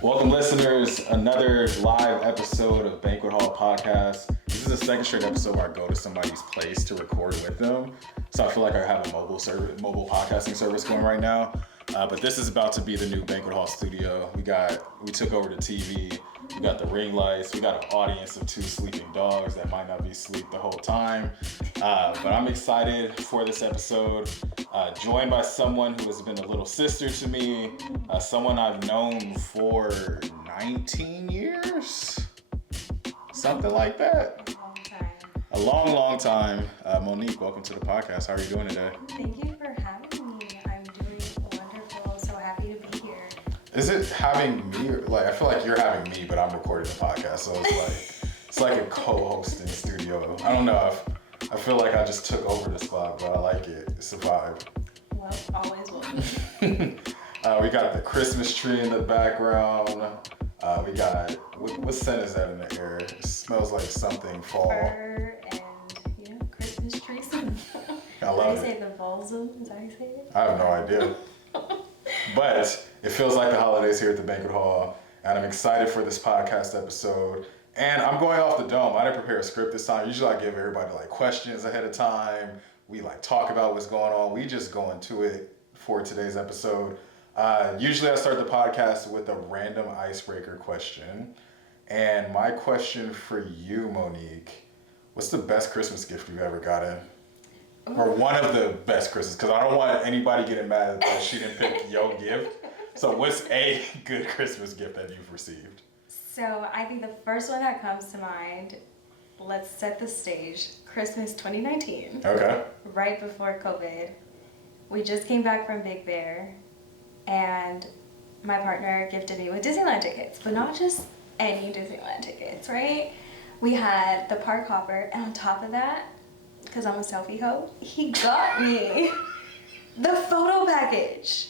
Welcome, listeners. Another live episode of Banquet Hall Podcast. This is the second straight episode where I go to somebody's place to record with them. So I feel like I have a mobile podcasting service going right now. But this is about to be the new Banquet Hall studio. We took over the TV. We got the ring lights. We got an audience of 2 sleeping dogs that might not be asleep the whole time. But I'm excited for this episode. Joined by someone who has been a little sister to me, someone I've known for 19 years, something like that. A long time. Monique, welcome to the podcast. How are you doing today? Thank you for having me. I'm doing wonderful. So happy to be here. Is it having me? I feel like you're having me, but I'm recording the podcast, so it's like a co-hosting studio. I don't know. I feel like I just took over the spot, but I like it. It's a vibe. Well, always will be. We got the Christmas tree in the background. We got, what scent is that in the air? It smells like something fall. Fur and, Christmas trees. I love it. How do you say the balsam? Is that how you say it? I have no idea. But it feels like the holidays here at the Banquet Hall, and I'm excited for this podcast episode. And I'm going off the dome. I didn't prepare a script this time. Usually I give everybody questions ahead of time. We talk about what's going on. We just go into it for today's episode. Usually I start the podcast with a random icebreaker question. And my question for you, Monique, what's the best Christmas gift you've ever gotten? Or one of the best Christmas, because I don't want anybody getting mad that she didn't pick your gift. So what's a good Christmas gift that you've received? So I think the first one that comes to mind, let's set the stage, Christmas 2019. Okay. Right before COVID. We just came back from Big Bear, and my partner gifted me with Disneyland tickets, but not just any Disneyland tickets, right? We had the park hopper, and on top of that, because I'm a selfie hoe, he got me the photo package.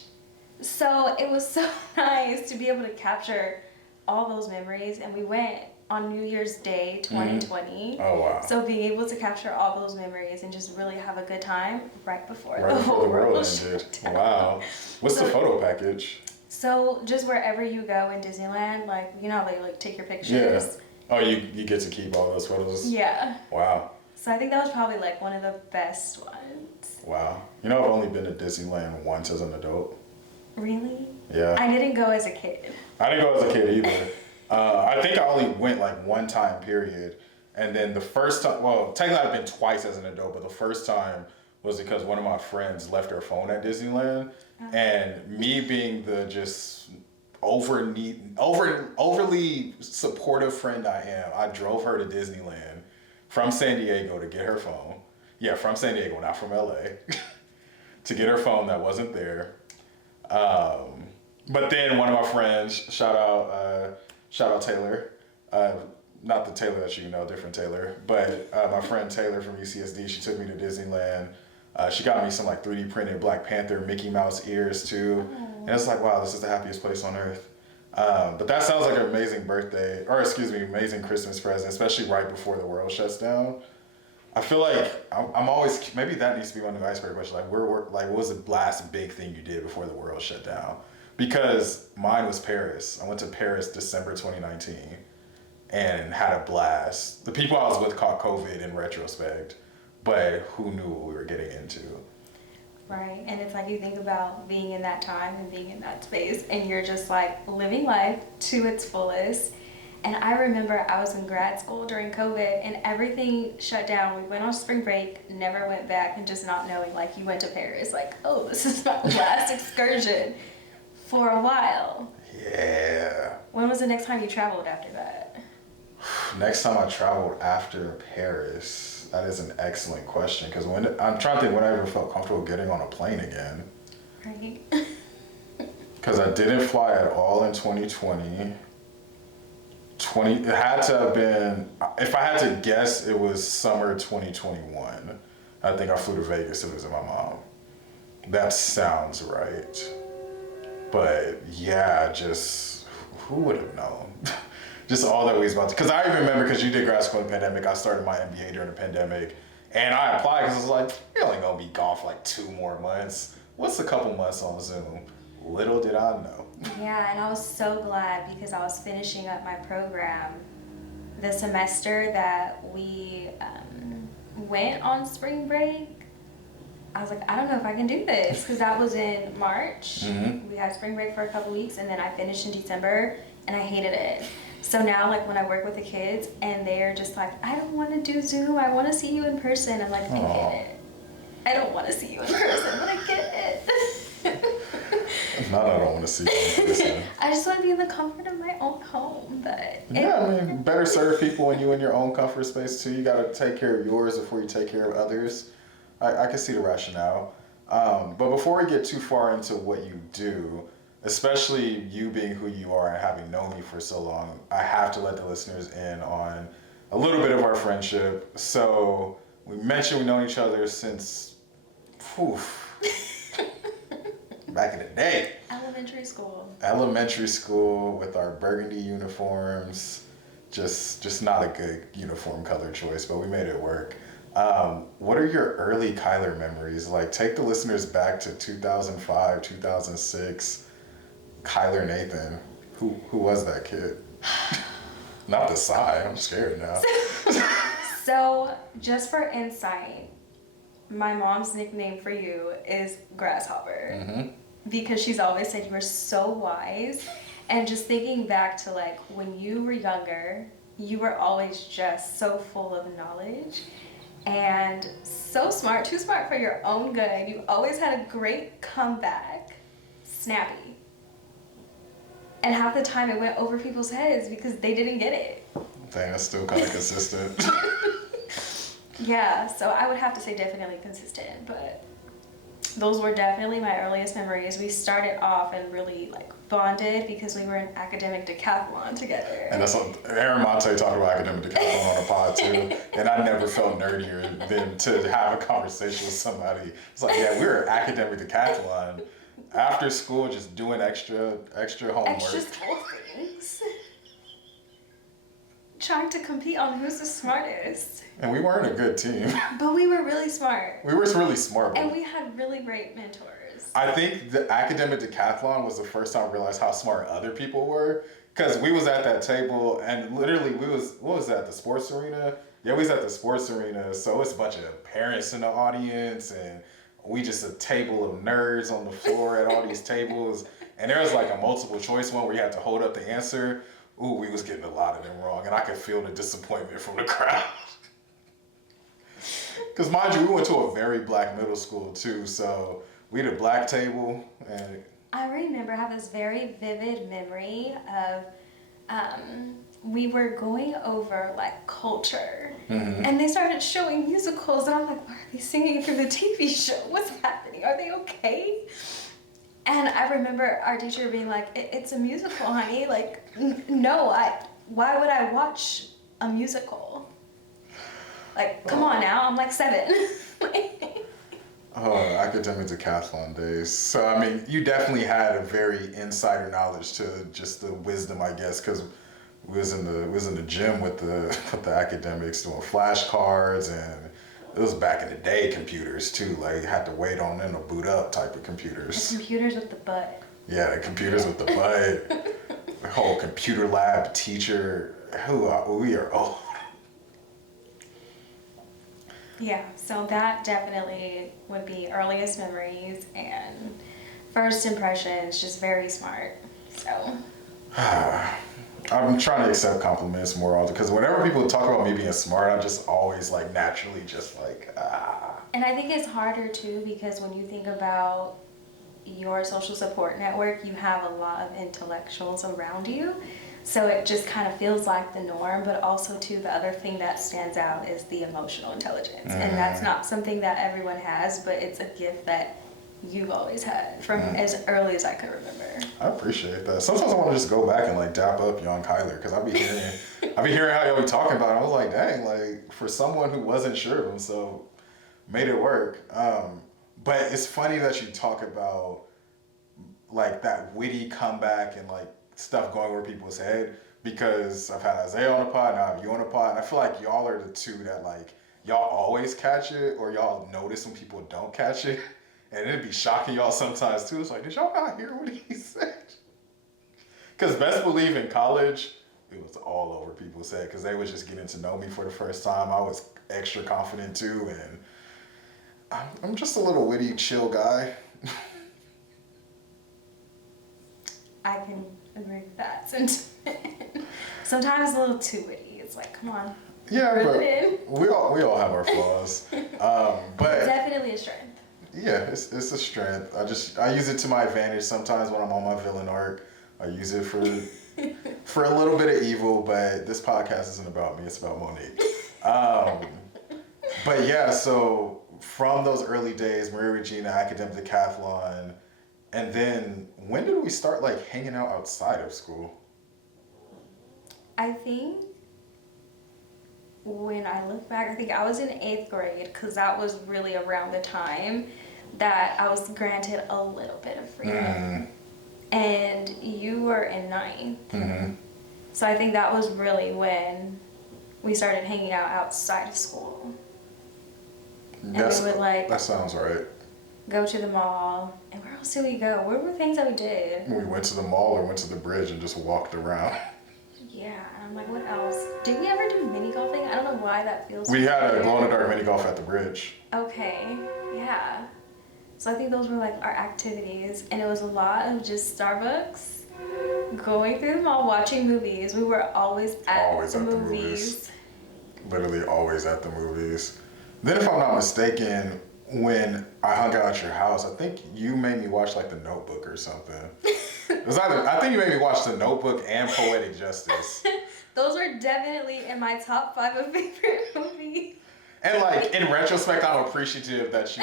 So it was so nice to be able to capture all those memories, and we went on New Year's Day 2020. Oh, wow. So being able to capture all those memories and just really have a good time right before the whole world shut ended. down. Wow. What's the photo package? So just wherever you go in Disneyland, they take your pictures. Yeah. Oh, you get to keep all those photos? Yeah. Wow. So I think that was probably one of the best ones. Wow. I've only been to Disneyland once as an adult. Really? Yeah. I didn't go as a kid. I didn't go as a kid either. I think I only went one time period. And then the first time, well, technically I've been twice as an adult, but the first time was because one of my friends left her phone at Disneyland. Oh. And me being the just overly supportive friend I am, I drove her to Disneyland from San Diego to get her phone. Yeah, from San Diego, not from LA. To get her phone that wasn't there. But then one of my friends, shout out Taylor, not the Taylor that you know, different Taylor, but my friend Taylor from UCSD, she took me to Disneyland. She got me some 3D printed Black Panther Mickey Mouse ears too. Oh. And it's wow, this is the happiest place on earth. But that sounds like an amazing amazing Christmas present, especially right before the world shuts down. I feel like I'm always, maybe that needs to be one of the icebreaker questions. What was the last big thing you did before the world shut down? Because mine was Paris. I went to Paris December 2019 and had a blast. The people I was with caught COVID in retrospect, but who knew what we were getting into? Right, and it's you think about being in that time and being in that space, and you're just living life to its fullest. And I remember I was in grad school during COVID and everything shut down. We went on spring break, never went back, and just not knowing, you went to Paris, oh, this is my last excursion for a while. Yeah. When was the next time you traveled after that? Next time I traveled after Paris, that is an excellent question, because I'm trying to think when I ever felt comfortable getting on a plane again. Right. Because I didn't fly at all in 2020. It had to have been, if I had to guess, it was summer 2021. I think I flew to Vegas to visit my mom. That sounds right. But yeah, just, who would have known? Just all that we was about to, because I even remember, because you did grad school in the pandemic, I started my MBA during the pandemic, and I applied because I was you're only going to be gone for 2 more months. What's a couple months on Zoom? Little did I know. Yeah, and I was so glad because I was finishing up my program the semester that we went on spring break. I was like, I don't know if I can do this because that was in March. Mm-hmm. We had spring break for a couple weeks, and then I finished in December, and I hated it. So now, like when I work with the kids, and they're just like, I don't want to do Zoom. I want to see you in person. I'm like, I get it. I don't want to see you in person, but I get it. Not I don't want to see you in person. I just want to be in the comfort of my own home. But Yeah, I mean, better serve people when you're in your own comfort space too. You got to take care of yours before you take care of others. I can see the rationale. But before we get too far into what you do, especially you being who you are and having known me for so long, I have to let the listeners in on a little bit of our friendship. So we mentioned we've known each other since, whew, back in the day. elementary school. Elementary school with our burgundy uniforms. Just not a good uniform color choice, but we made it work. What are your early Kyler memories? Like, take the listeners back to 2005, 2006. Kyler Nathan. Who was that kid? Not the sigh. I'm scared now. So, just for insight, my mom's nickname for you is Grasshopper. Mm-hmm. Because she's always said you were so wise. And just thinking back to like when you were younger, you were always just so full of knowledge and so smart, too smart for your own good. You always had a great comeback, snappy. And half the time it went over people's heads because they didn't get it. Dang, that's still kind of consistent. Yeah, so I would have to say definitely consistent, but those were definitely my earliest memories. We started off and really like bonded because we were in academic decathlon together. And that's what Aaron Monte talked about academic decathlon on a pod too. And I never felt nerdier than to have a conversation with somebody. It's like, yeah, we were academic decathlon after school, just doing extra homework. Extra school things. Trying to compete on who's the smartest. And we weren't a good team. But we were really smart. We were really smart. And we had really great mentors. I think the academic decathlon was the first time I realized how smart other people were. Because we was at that table and literally what was that, the sports arena? Yeah, we was at the sports arena. So it's a bunch of parents in the audience and we just a table of nerds on the floor at all these tables. And there was like a multiple choice one where you had to hold up the answer. Ooh, we was getting a lot of them wrong. And I could feel the disappointment from the crowd. Because mind you, we went to a very black middle school too. So we had a black table and I remember, I have this very vivid memory of we were going over like culture and they started showing musicals and I'm like, why are they singing through the TV show? What's happening? Are they okay? And I remember our teacher being like, it's a musical, honey. Like, no, why would I watch a musical? Like, come on now, I'm like 7. oh, academic decathlon days. So I mean, you definitely had a very insider knowledge to just the wisdom, I guess, because we was in the gym with the academics doing flashcards, and it was back in the day computers too. Like you had to wait on them to boot up type of computers. The computers with the butt. Yeah, the computers with the butt. The whole computer lab teacher. We are old. Yeah, so that definitely would be earliest memories and first impressions, just very smart. So I'm trying to accept compliments more often because whenever people talk about me being smart, I just always like naturally just like And I think it's harder too because when you think about your social support network, you have a lot of intellectuals around you. So it just kind of feels like the norm, but also too the other thing that stands out is the emotional intelligence. And that's not something that everyone has, but it's a gift that you've always had from as early as I can remember. I appreciate that. Sometimes I want to just go back and like dap up young Kyler because I be hearing how y'all be talking about it. I was like, dang, like for someone who wasn't sure of himself, made it work. But it's funny that you talk about like that witty comeback and like stuff going over people's head because I've had Isaiah on the pod, now I have you on the pod, and I feel like y'all are the two that like y'all always catch it or y'all notice when people don't catch it. And it'd be shocking y'all sometimes too. It's like, did y'all not hear what he said? Because best believe in college, it was all over, people said, because they was just getting to know me for the first time. I was extra confident too, and I'm just a little witty, chill guy. I can agree with that sentiment. Sometimes a little too witty. It's like, come on. Yeah, reel but it in. we all have our flaws. But Definitely a strength. yeah, it's a strength. I use it to my advantage sometimes when I'm on my villain arc. I use it for a little bit of evil, but this podcast isn't about me, it's about Monique. But yeah, so from those early days, Maria Regina, academic decathlon, and then when did we start like hanging out outside of school? I think when I look back, I think I was in 8th grade because that was really around the time that I was granted a little bit of freedom. Mm. And you were in 9th. Mm-hmm. So I think that was really when we started hanging out outside of school. And we would like That sounds right. go to the mall. And where else did we go? Where were things that we did? We went to the mall or went to the bridge and just walked around. Yeah, and I'm like, what else? Did we ever do mini golfing? I don't know why that feels We had a weird. glow-in-the-dark mini golf at the bridge. Okay, yeah. So I think those were like our activities, and it was a lot of just Starbucks, going through the mall, watching movies. We were always at the movies. Literally always at the movies. Then if I'm not mistaken, when I hung out at your house, I think you made me watch like The Notebook or something. I think you made me watch The Notebook and Poetic Justice. Those are definitely in my top 5 of favorite movies. And like in retrospect, I'm appreciative that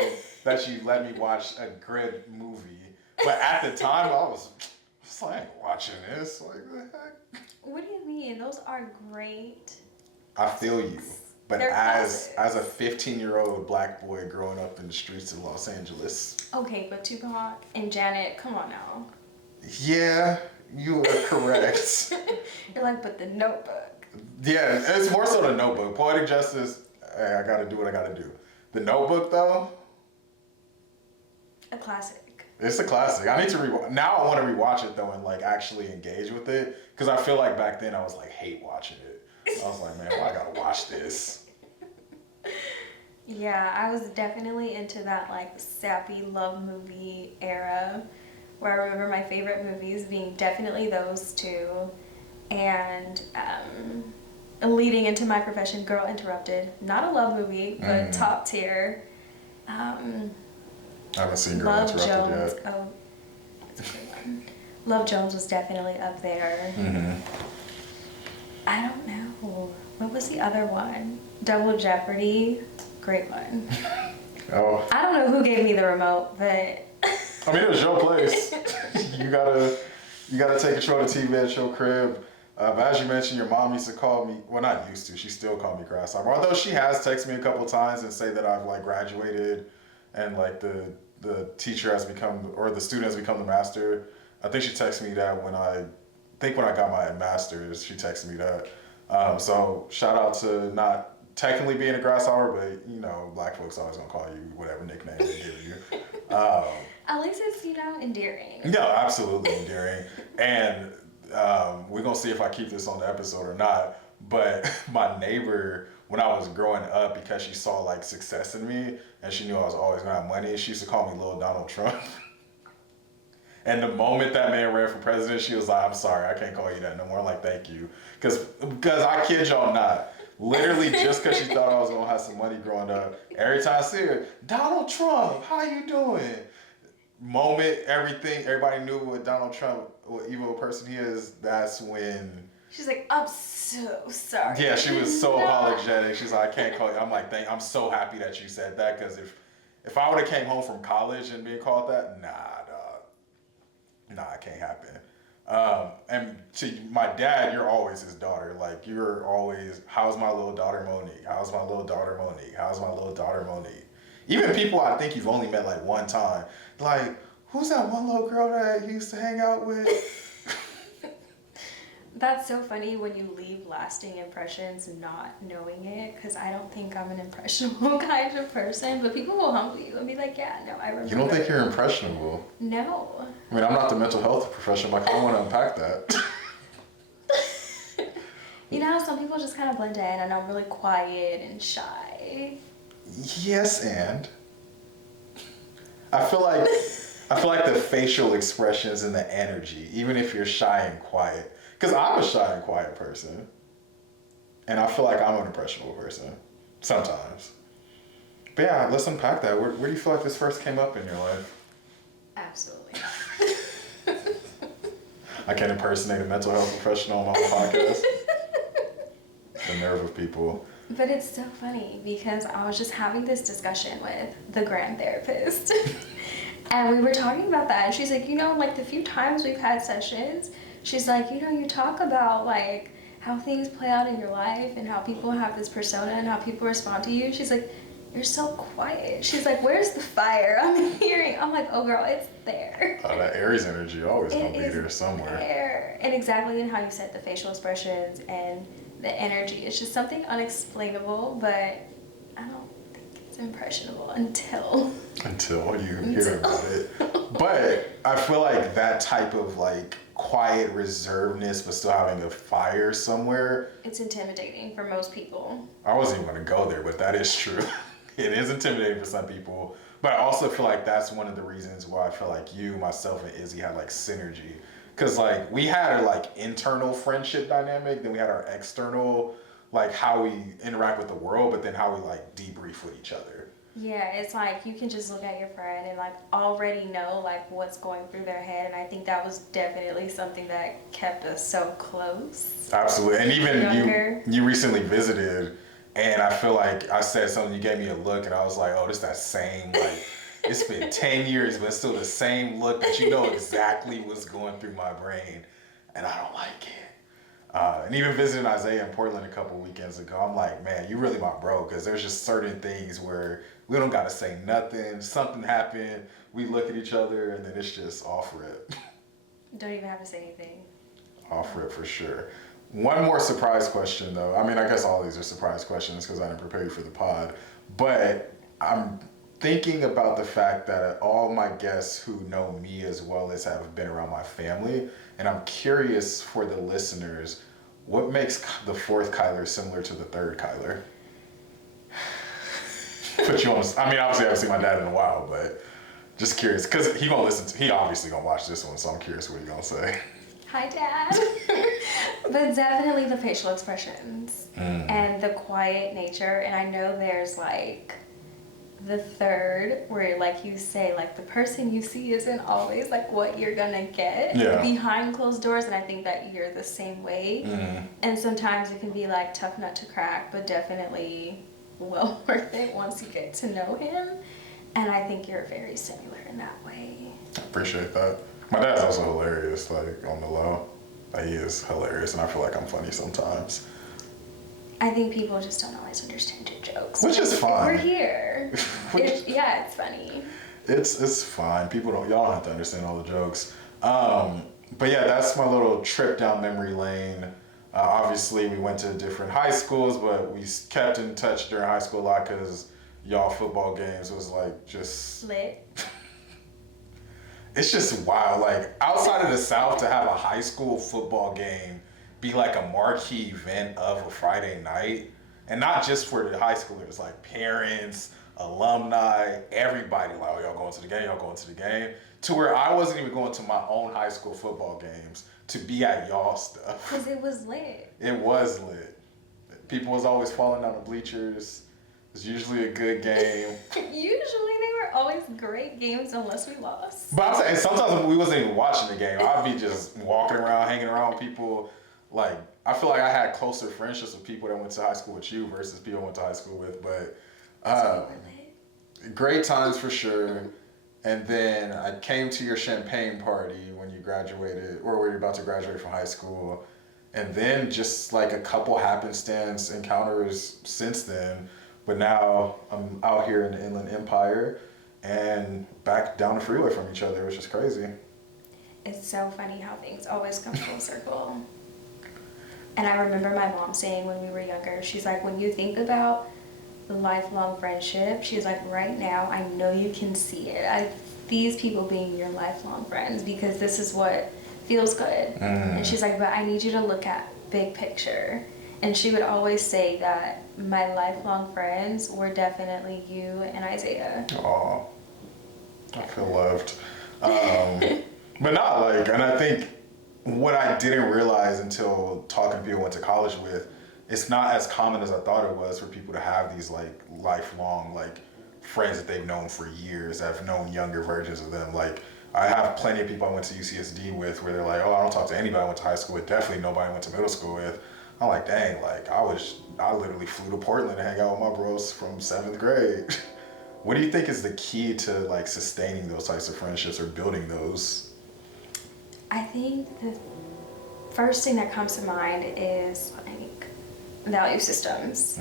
you let me watch a good movie. But at the time, I was like, I ain't watching this. Like, the heck? What do you mean? Those are great. I feel you. But They're as classics. a 15-year-old black boy growing up in the streets of Los Angeles. Okay, but Tupac and Janet, come on now. Yeah, you are correct. You're like, but The Notebook. Yeah, it's more so The Notebook. Poetic Justice, hey, I gotta do what I gotta do. The Notebook, though, A classic. it's a classic. I need to rewatch. Now I want to rewatch it though and like actually engage with it because I feel like back then I was like hate watching it. I was like, man, why I gotta watch this? Yeah, I was definitely into that like sappy love movie era, where I remember my favorite movies being definitely those two, and leading into my profession, Girl Interrupted. Not a love movie, but top tier. I haven't seen Girl Love Interrupted Jones. yet. Oh, that's a good one. Love Jones was definitely up there. Mm-hmm. I don't know. What was the other one? Double Jeopardy. Great one. Oh, I don't know who gave me the remote, but I mean, it was your place. you gotta take control of the TV at your crib. But as you mentioned, your mom used to call me. Well, not used to. She still called me grasshopper. Although she has texted me a couple times and say that I've like graduated, and like the teacher has become, or the student has become the master. I think she texted me that when I got my master's. She texted me that. So shout out to not technically being a grasshopper, but you know, black folks always gonna call you whatever nickname they give you. at least it's, endearing. No, absolutely endearing. And we're gonna see if I keep this on the episode or not. But my neighbor, when I was growing up, because she saw like success in me and she knew I was always gonna have money, she used to call me Little Donald Trump. And the moment that man ran for president, she was like, I'm sorry, I can't call you that no more. I'm like, thank you. Because I kid y'all not. Literally just because she thought I was going to have some money growing up. Every time I see her, Donald Trump, how you doing? Moment, everything, everybody knew what Donald Trump, what evil person he is. That's when... She's like, I'm so sorry. Yeah, she was so apologetic. She's like, I can't call you. I'm like, I'm so happy that you said that, because if I would have came home from college and being called that, nah, it can't happen. And to my dad, you're always his daughter. Like, you're always, how's my little daughter Monique? How's my little daughter Monique? How's my little daughter Monique? Even people I think you've only met like one time. Like, who's that one little girl that you used to hang out with? That's so funny when you leave lasting impressions not knowing it, because I don't think I'm an impressionable kind of person, but people will humble you and be like, yeah, no, I remember. You don't think you're impressionable? No. I mean, I'm not the mental health professional, but I kind of want to unpack that. You know how some people just kind of blend in and are really quiet and shy? Yes, and I feel like the facial expressions and the energy, even if you're shy and quiet, because I'm a shy and quiet person, and I feel like I'm an impressionable person sometimes. But yeah, let's unpack that. Where do you feel like this first came up in your life? Absolutely. I can't impersonate a mental health professional on my own podcast. The nerve of people. But it's so funny because I was just having this discussion with the grand therapist. And we were talking about that. And she's like, you know, like the few times we've had sessions, she's like, you know, you talk about like how things play out in your life and how people have this persona and how people respond to you. She's like, you're so quiet. She's like, where's the fire I'm hearing? I'm like, oh girl, it's there. That Aries energy always gonna be It is there somewhere. there. And exactly in how you said the facial expressions and the energy. It's just something unexplainable, but I don't think it's impressionable until you hear about it. But I feel like that type of like quiet reservedness but still having a fire somewhere. It's intimidating for most people. I wasn't even gonna go there, but that is true. It is intimidating for some people. But I also feel like that's one of the reasons why I feel like you, myself, and Izzy had like synergy. Cause like we had a like internal friendship dynamic, then we had our external, like how we interact with the world, but then how we like debrief with each other. Yeah, it's like you can just look at your friend and like already know like what's going through their head, and I think that was definitely something that kept us so close. Absolutely, and even Younger. you recently visited, and I feel like I said something, you gave me a look, and I was like, oh, this that same like. It's been 10 years, but still the same look that you know exactly what's going through my brain, and I don't like it. And even visiting Isaiah in Portland a couple weekends ago, I'm like, man, you really my bro, because there's just certain things where we don't got to say nothing. Something happened, we look at each other, and then it's just off rip. Don't even have to say anything. Off rip for sure. One more surprise question, though. I mean, I guess all these are surprise questions because I didn't prepare you for the pod, but I'm thinking about the fact that all my guests who know me as well as have been around my family, and I'm curious for the listeners, what makes the fourth Kyler similar to the third Kyler? Put you on. I mean, obviously I haven't seen my dad in a while, but just curious because he obviously gonna watch this one, so I'm curious what he gonna say. Hi, Dad. But definitely the facial expressions and the quiet nature, and I know there's like the third where like you say like the person you see isn't always like what you're gonna get behind closed doors, and I think that you're the same way. And sometimes it can be like tough nut to crack, but definitely well worth it once you get to know him, and I think you're very similar in that way. I appreciate that. My dad's also hilarious, like on the low. Like, he is hilarious, and I feel like I'm funny sometimes. I think people just don't always understand your jokes. Which is fine. We're here. It's funny. It's fine. Y'all don't have to understand all the jokes. But yeah, that's my little trip down memory lane. Obviously, we went to different high schools, but we kept in touch during high school a lot because y'all football games was like just lit. It's just wild. Like outside of the South, to have a high school football game be like a marquee event of a Friday night, and not just for the high schoolers, like parents, alumni, everybody, like, oh, y'all going to the game, to where I wasn't even going to my own high school football games to be at y'all stuff. Because it was lit. It was lit. People was always falling down the bleachers. It was usually a good game. Usually they were always great games unless we lost. But I'm saying, sometimes we wasn't even watching the game. I'd be just walking around, hanging around with people. Like, I feel like I had closer friendships with people that went to high school with you versus people I went to high school with. But great times for sure. And then I came to your champagne party when you graduated, or when you were about to graduate from high school. And then just like a couple happenstance encounters since then. But now I'm out here in the Inland Empire and back down the freeway from each other, which is crazy. It's so funny how things always come full circle. And I remember my mom saying when we were younger, she's like, when you think about the lifelong friendship, she's like, right now, I know you can see it. These people being your lifelong friends, because this is what feels good. And she's like, but I need you to look at big picture. And she would always say that my lifelong friends were definitely you and Isaiah. Aw, I feel loved. But not like, and I think what I didn't realize until talking to people I went to college with, it's not as common as I thought it was for people to have these like lifelong like friends that they've known for years, that have known younger versions of them. Like I have plenty of people I went to UCSD with where they're like, oh, I don't talk to anybody I went to high school with, definitely nobody I went to middle school with. I'm like, dang, like I literally flew to Portland to hang out with my bros from 7th grade. What do you think is the key to like sustaining those types of friendships or building those? I think the first thing that comes to mind is like value systems.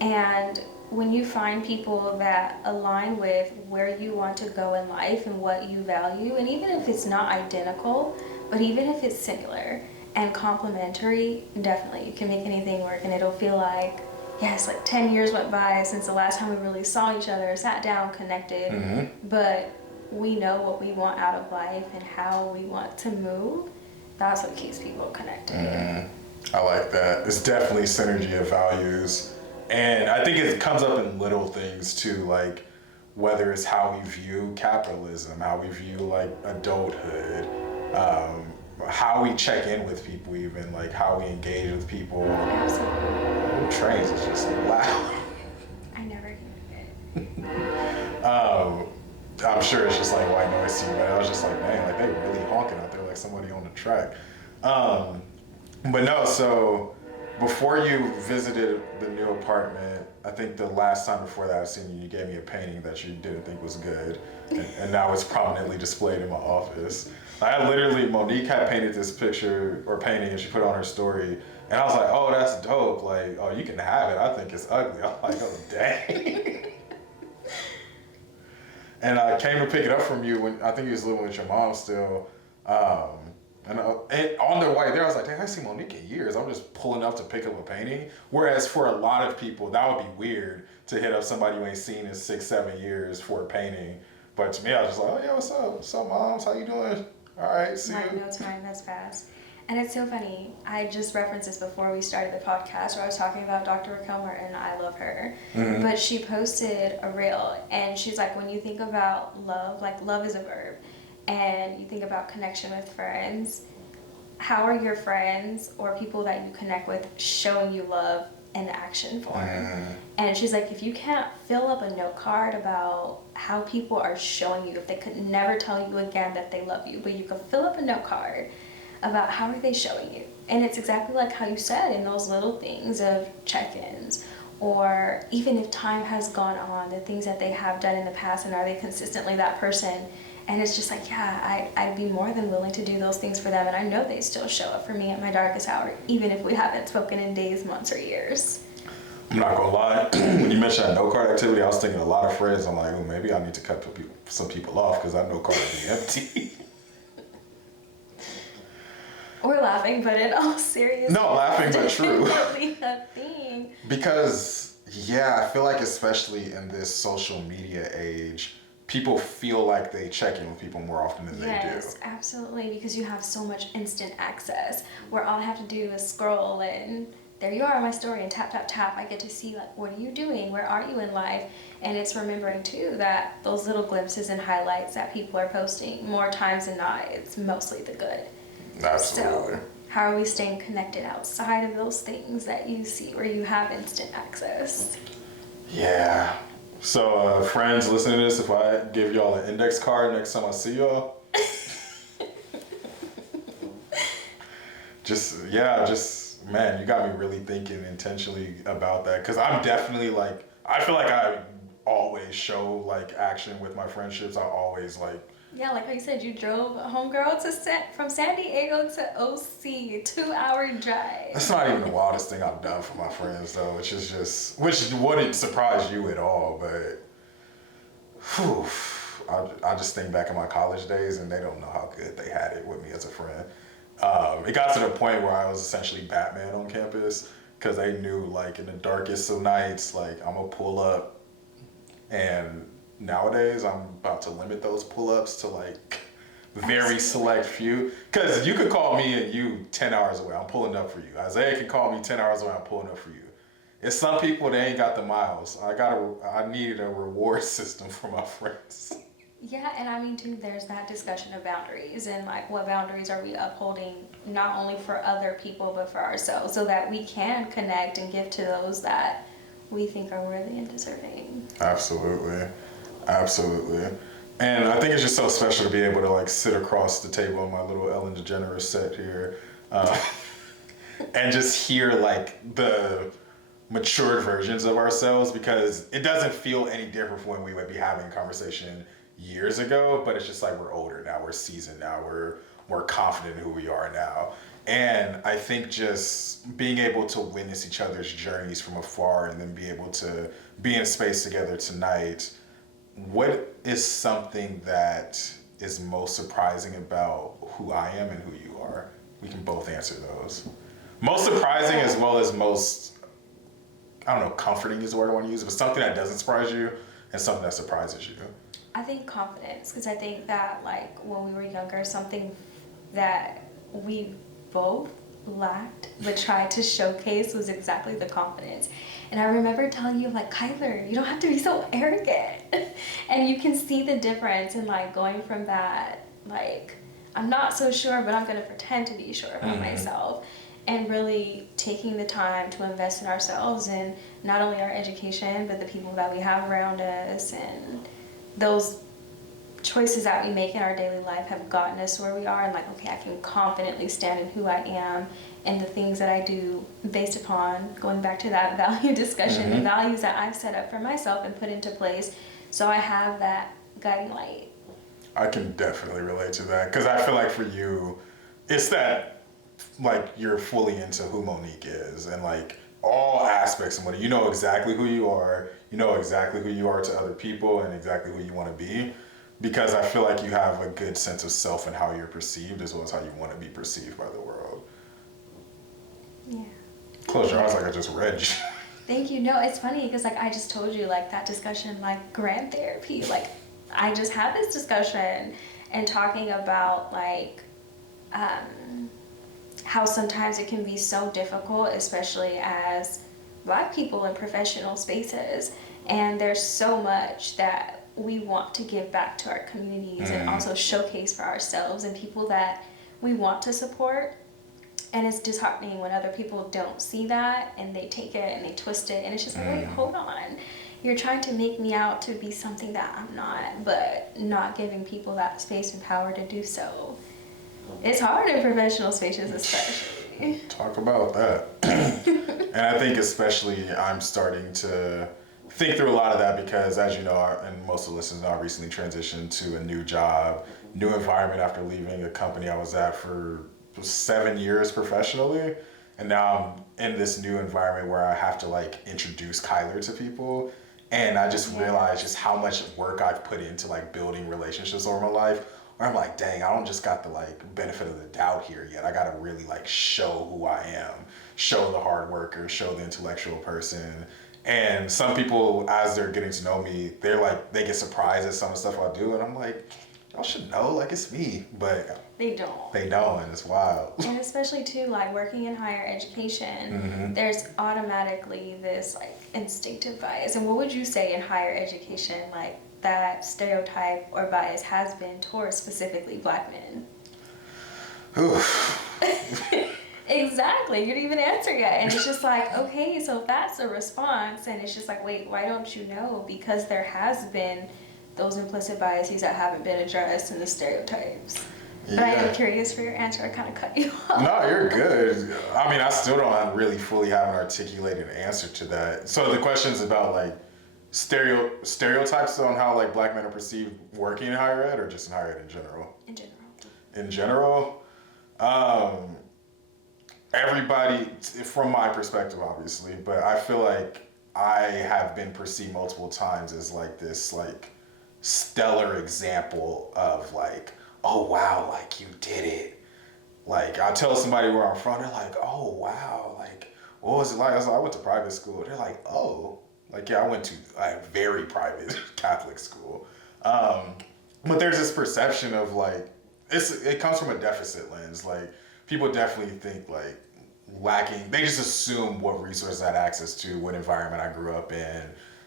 And when you find people that align with where you want to go in life and what you value, and even if it's not identical, but even if it's similar and complementary, definitely you can make anything work, and it'll feel like, yes, like 10 years went by since the last time we really saw each other, sat down, connected, but we know what we want out of life and how we want to move. That's what keeps people connected. I like that. It's definitely synergy of values. And I think it comes up in little things too, like whether it's how we view capitalism, how we view like adulthood, how we check in with people, even like how we engage with people. Absolutely. Trains is just loud. I never hear it. I'm sure it's just like white noise to you, but I was just like, man, like they really honking out there like somebody on the track. But no, so before you visited the new apartment, I think the last time before that I've seen you, you gave me a painting that you didn't think was good, and now it's prominently displayed in my office. I literally, Monique had painted this picture or painting, and she put it on her story, and I was like, oh, that's dope. Like, oh, you can have it. I think it's ugly. I'm like, oh, dang. And I came to pick it up from you when I think you was living with your mom still. And on their way there, I was like, dang, I haven't seen Monique in years. I'm just pulling up to pick up a painting. Whereas for a lot of people, that would be weird to hit up somebody you ain't seen in 6-7 years for a painting. But to me, I was just like, oh yeah, what's up? What's up, moms? How you doing? All right, see you. No time, that's fast. And it's so funny. I just referenced this before we started the podcast where I was talking about Dr. Raquel Martin. I love her. But she posted a reel, and she's like, when you think about love, like love is a verb, and you think about connection with friends, how are your friends or people that you connect with showing you love in action form? And she's like, if you can't fill up a note card about how people are showing you, if they could never tell you again that they love you, but you could fill up a note card about how are they showing you. And it's exactly like how you said, in those little things of check-ins, or even if time has gone on, the things that they have done in the past, and are they consistently that person. And it's just like, yeah, I'd be more than willing to do those things for them, and I know they still show up for me at my darkest hour, even if we haven't spoken in days, months, or years. I'm not gonna lie, when you mentioned that note card activity, I was thinking a lot of friends. I'm like, oh, maybe I need to cut some people off because that note card would be empty. We're laughing, but in all seriousness. No, laughing, but true. Definitely a thing. Because, yeah, I feel like especially in this social media age, people feel like they check in with people more often than they do. Yes, absolutely, because you have so much instant access where all I have to do is scroll and there you are on my story, and tap, tap, tap. I get to see, like, what are you doing? Where are you in life? And it's remembering, too, that those little glimpses and highlights that people are posting, more times than not, it's mostly the good. Absolutely. So, how are we staying connected outside of those things that you see where you have instant access? Yeah. So, friends, listening to this, if I give y'all an index card next time I see y'all, man, you got me really thinking intentionally about that. Because I'm definitely like, I feel like I always show like action with my friendships. I always like. Yeah, like you said, you drove a homegirl from San Diego to OC, 2-hour drive. That's not even the wildest thing I've done for my friends, though, which wouldn't surprise you at all, but I just think back in my college days, and they don't know how good they had it with me as a friend. It got to the point where I was essentially Batman on campus because they knew, like, in the darkest of nights, like, I'm gonna pull up. And nowadays, I'm about to limit those pull ups to, like, very select few. Because you could call me and you 10 hours away, I'm pulling up for you. Isaiah can call me 10 hours away, I'm pulling up for you. It's some people that ain't got the miles. I needed a reward system for my friends. Yeah, and I mean, too, there's that discussion of boundaries and like what boundaries are we upholding not only for other people but for ourselves so that we can connect and give to those that we think are worthy and deserving. Absolutely. Absolutely. And I think it's just so special to be able to like sit across the table in my little Ellen DeGeneres set here, and just hear like the matured versions of ourselves because it doesn't feel any different from when we would be having a conversation years ago, but it's just like we're older now, we're seasoned now, we're more confident in who we are now. And I think just being able to witness each other's journeys from afar and then be able to be in a space together tonight, what is something that is most surprising about who I am and who you are? We can both answer those. Most surprising as well as most, I don't know, comforting is the word I want to use, but something that doesn't surprise you and something that surprises you. I think confidence, because I think that like when we were younger, something that we both lacked but tried to showcase was exactly the confidence. And I remember telling you like, Kyler, you don't have to be so arrogant. And you can see the difference in like going from that, like, I'm not so sure, but I'm going to pretend to be sure about myself. And really taking the time to invest in ourselves and not only our education, but the people that we have around us and those choices that we make in our daily life have gotten us where we are and like, okay, I can confidently stand in who I am and the things that I do based upon going back to that value discussion, the values that I've set up for myself and put into place so I have that guiding light. I can definitely relate to that because I feel like for you, it's that like you're fully into who Monique is and like all aspects of Monique. You know exactly who you are. You know exactly who you are to other people and exactly who you want to be because I feel like you have a good sense of self and how you're perceived as well as how you want to be perceived by the world. Yeah. Close your eyes like I just read you. Thank you. No, it's funny because like I just told you like that discussion, like grant therapy, like I just had this discussion and talking about like how sometimes it can be so difficult, especially as Black people in professional spaces. And there's so much that we want to give back to our communities and also showcase for ourselves and people that we want to support. And it's disheartening when other people don't see that and they take it and they twist it. And it's just like, wait, hold on. You're trying to make me out to be something that I'm not, but not giving people that space and power to do so. It's hard in professional spaces, especially. Talk about that. And I think especially I'm starting to think through a lot of that because, as you know, and most of the listeners know, I recently transitioned to a new job, new environment after leaving a company I was at for 7 years professionally. And now I'm in this new environment where I have to like introduce Kyler to people. And I just realized just how much work I've put into like building relationships over my life. Where I'm like, dang, I don't just got the like benefit of the doubt here yet. I gotta really like show who I am, show the hard worker, show the intellectual person. And some people, as they're getting to know me, they're like, they get surprised at some of the stuff I do. And I'm like, y'all should know, like it's me. But they don't. They don't, and it's wild. And especially too, like working in higher education, there's automatically this like instinctive bias. And what would you say in higher education, like that stereotype or bias has been towards specifically Black men? Exactly. You didn't even answer yet. And it's just like, okay, so if that's a response, and it's just like, wait, why don't you know? Because there has been those implicit biases that haven't been addressed in the stereotypes. But I am curious for your answer. I kind of cut you off. No, you're good. I mean, I still don't really fully have an articulated answer to that. So the question is about like stereotypes on how like Black men are perceived working in higher ed, or just in higher ed in general? In general. In general, everybody, from my perspective, obviously, but I feel like I have been perceived multiple times as like this like stellar example of like, oh wow, like you did it. Like, I tell somebody where I'm from, they're like, oh, wow, like, what was it like? I was like, I went to private school. They're like, oh. Like, yeah, I went to a very private Catholic school. Um, but there's this perception of, like, it comes from a deficit lens. Like, people definitely think, like, lacking, they just assume what resources I had access to, what environment I grew up in,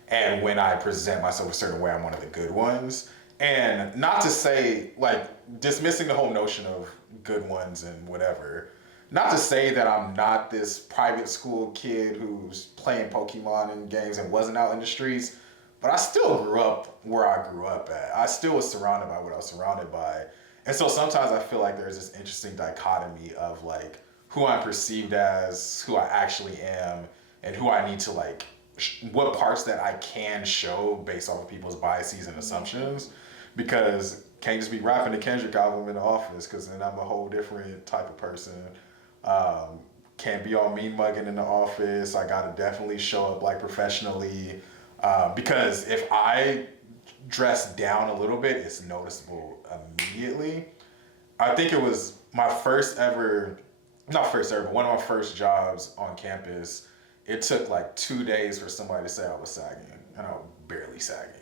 and when I present myself a certain way, I'm one of the good ones. And not to say, like, dismissing the whole notion of good ones and whatever. Not to say that I'm not this private school kid who's playing Pokemon and games and wasn't out in the streets, but I still grew up where I grew up at. I still was surrounded by what I was surrounded by. And so sometimes I feel like there's this interesting dichotomy of, like, who I'm perceived as, who I actually am, and who I need to, like, what parts that I can show based off of people's biases and assumptions. Because can't just be rapping the Kendrick album in the office, because then I'm a whole different type of person. Can't be all mean mugging in the office. I gotta definitely show up, like, professionally. Because if I dress down a little bit, it's noticeable immediately. I think it was my first ever, not first ever, but one of my first jobs on campus. It took like 2 days for somebody to say I was sagging, and I was barely sagging.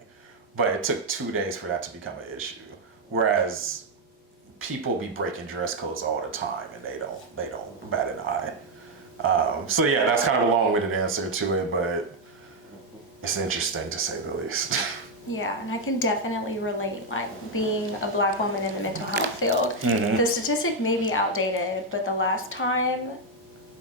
But it took 2 days for that to become an issue. Whereas people be breaking dress codes all the time, and they don't bat an eye. So yeah, that's kind of a long-winded answer to it, but it's interesting to say the least. Yeah, and I can definitely relate, like, being a Black woman in the mental health field. The statistic may be outdated, but the last time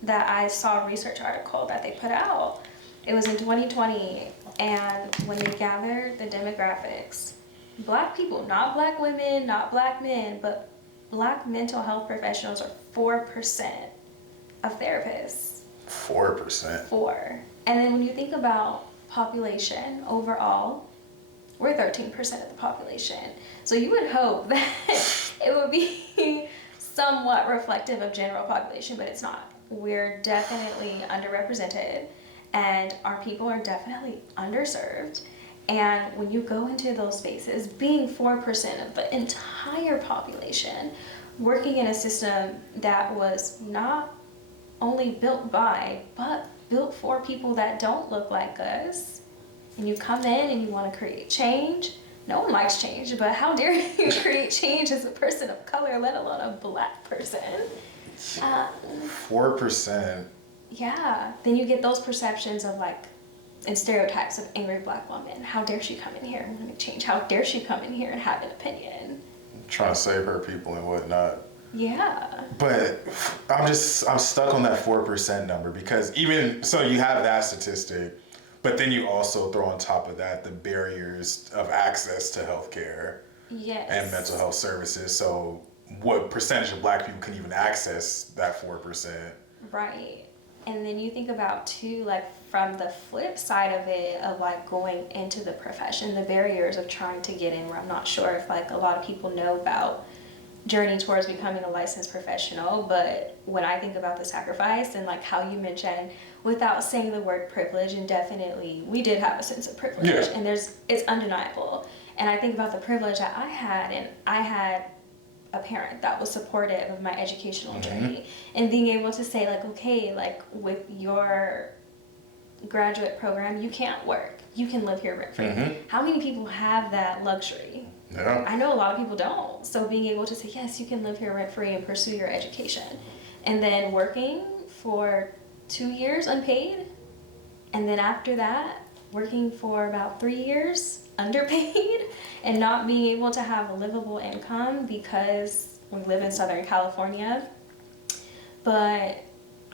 that I saw a research article that they put out, it was in 2020, and when they gathered the demographics, Black people, not Black women, not Black men, but Black mental health professionals are 4% of therapists. 4%. 4. And then when you think about population overall, we're 13% of the population. So you would hope that it would be somewhat reflective of general population, but it's not. We're definitely underrepresented, and our people are definitely underserved. And when you go into those spaces, being 4% of the entire population, working in a system that was not only built by, but built for people that don't look like us, and you come in and you want to create change. No one likes change, but how dare you create change as a person of color, let alone a Black person? 4%. Yeah, then you get those perceptions of, like, and stereotypes of angry Black woman. How dare she come in here and want to make change? How dare she come in here and have an opinion? Trying to save her people and whatnot. Yeah. But I'm stuck on that 4% number, because even so, you have that statistic, but then you also throw on top of that the barriers of access to healthcare and mental health services. So what percentage of Black people can even access that 4%? Right. And then you think about too, like, from the flip side of it, of, like, going into the profession, the barriers of trying to get in, where I'm not sure if, like, a lot of people know about journey towards becoming a licensed professional, but when I think about the sacrifice and, like, how you mentioned, without saying the word privilege, and definitely we did have a sense of privilege, and it's undeniable. And I think about the privilege that I had, and I had a parent that was supportive of my educational journey, and being able to say, like, okay, like, with your graduate program, you can't work, you can live here rent free. How many people have that luxury? Yeah. I know a lot of people don't. So being able to say, yes, you can live here rent free and pursue your education, and then working for 2 years unpaid, and then after that working for about 3 years underpaid, and not being able to have a livable income because we live in Southern California. But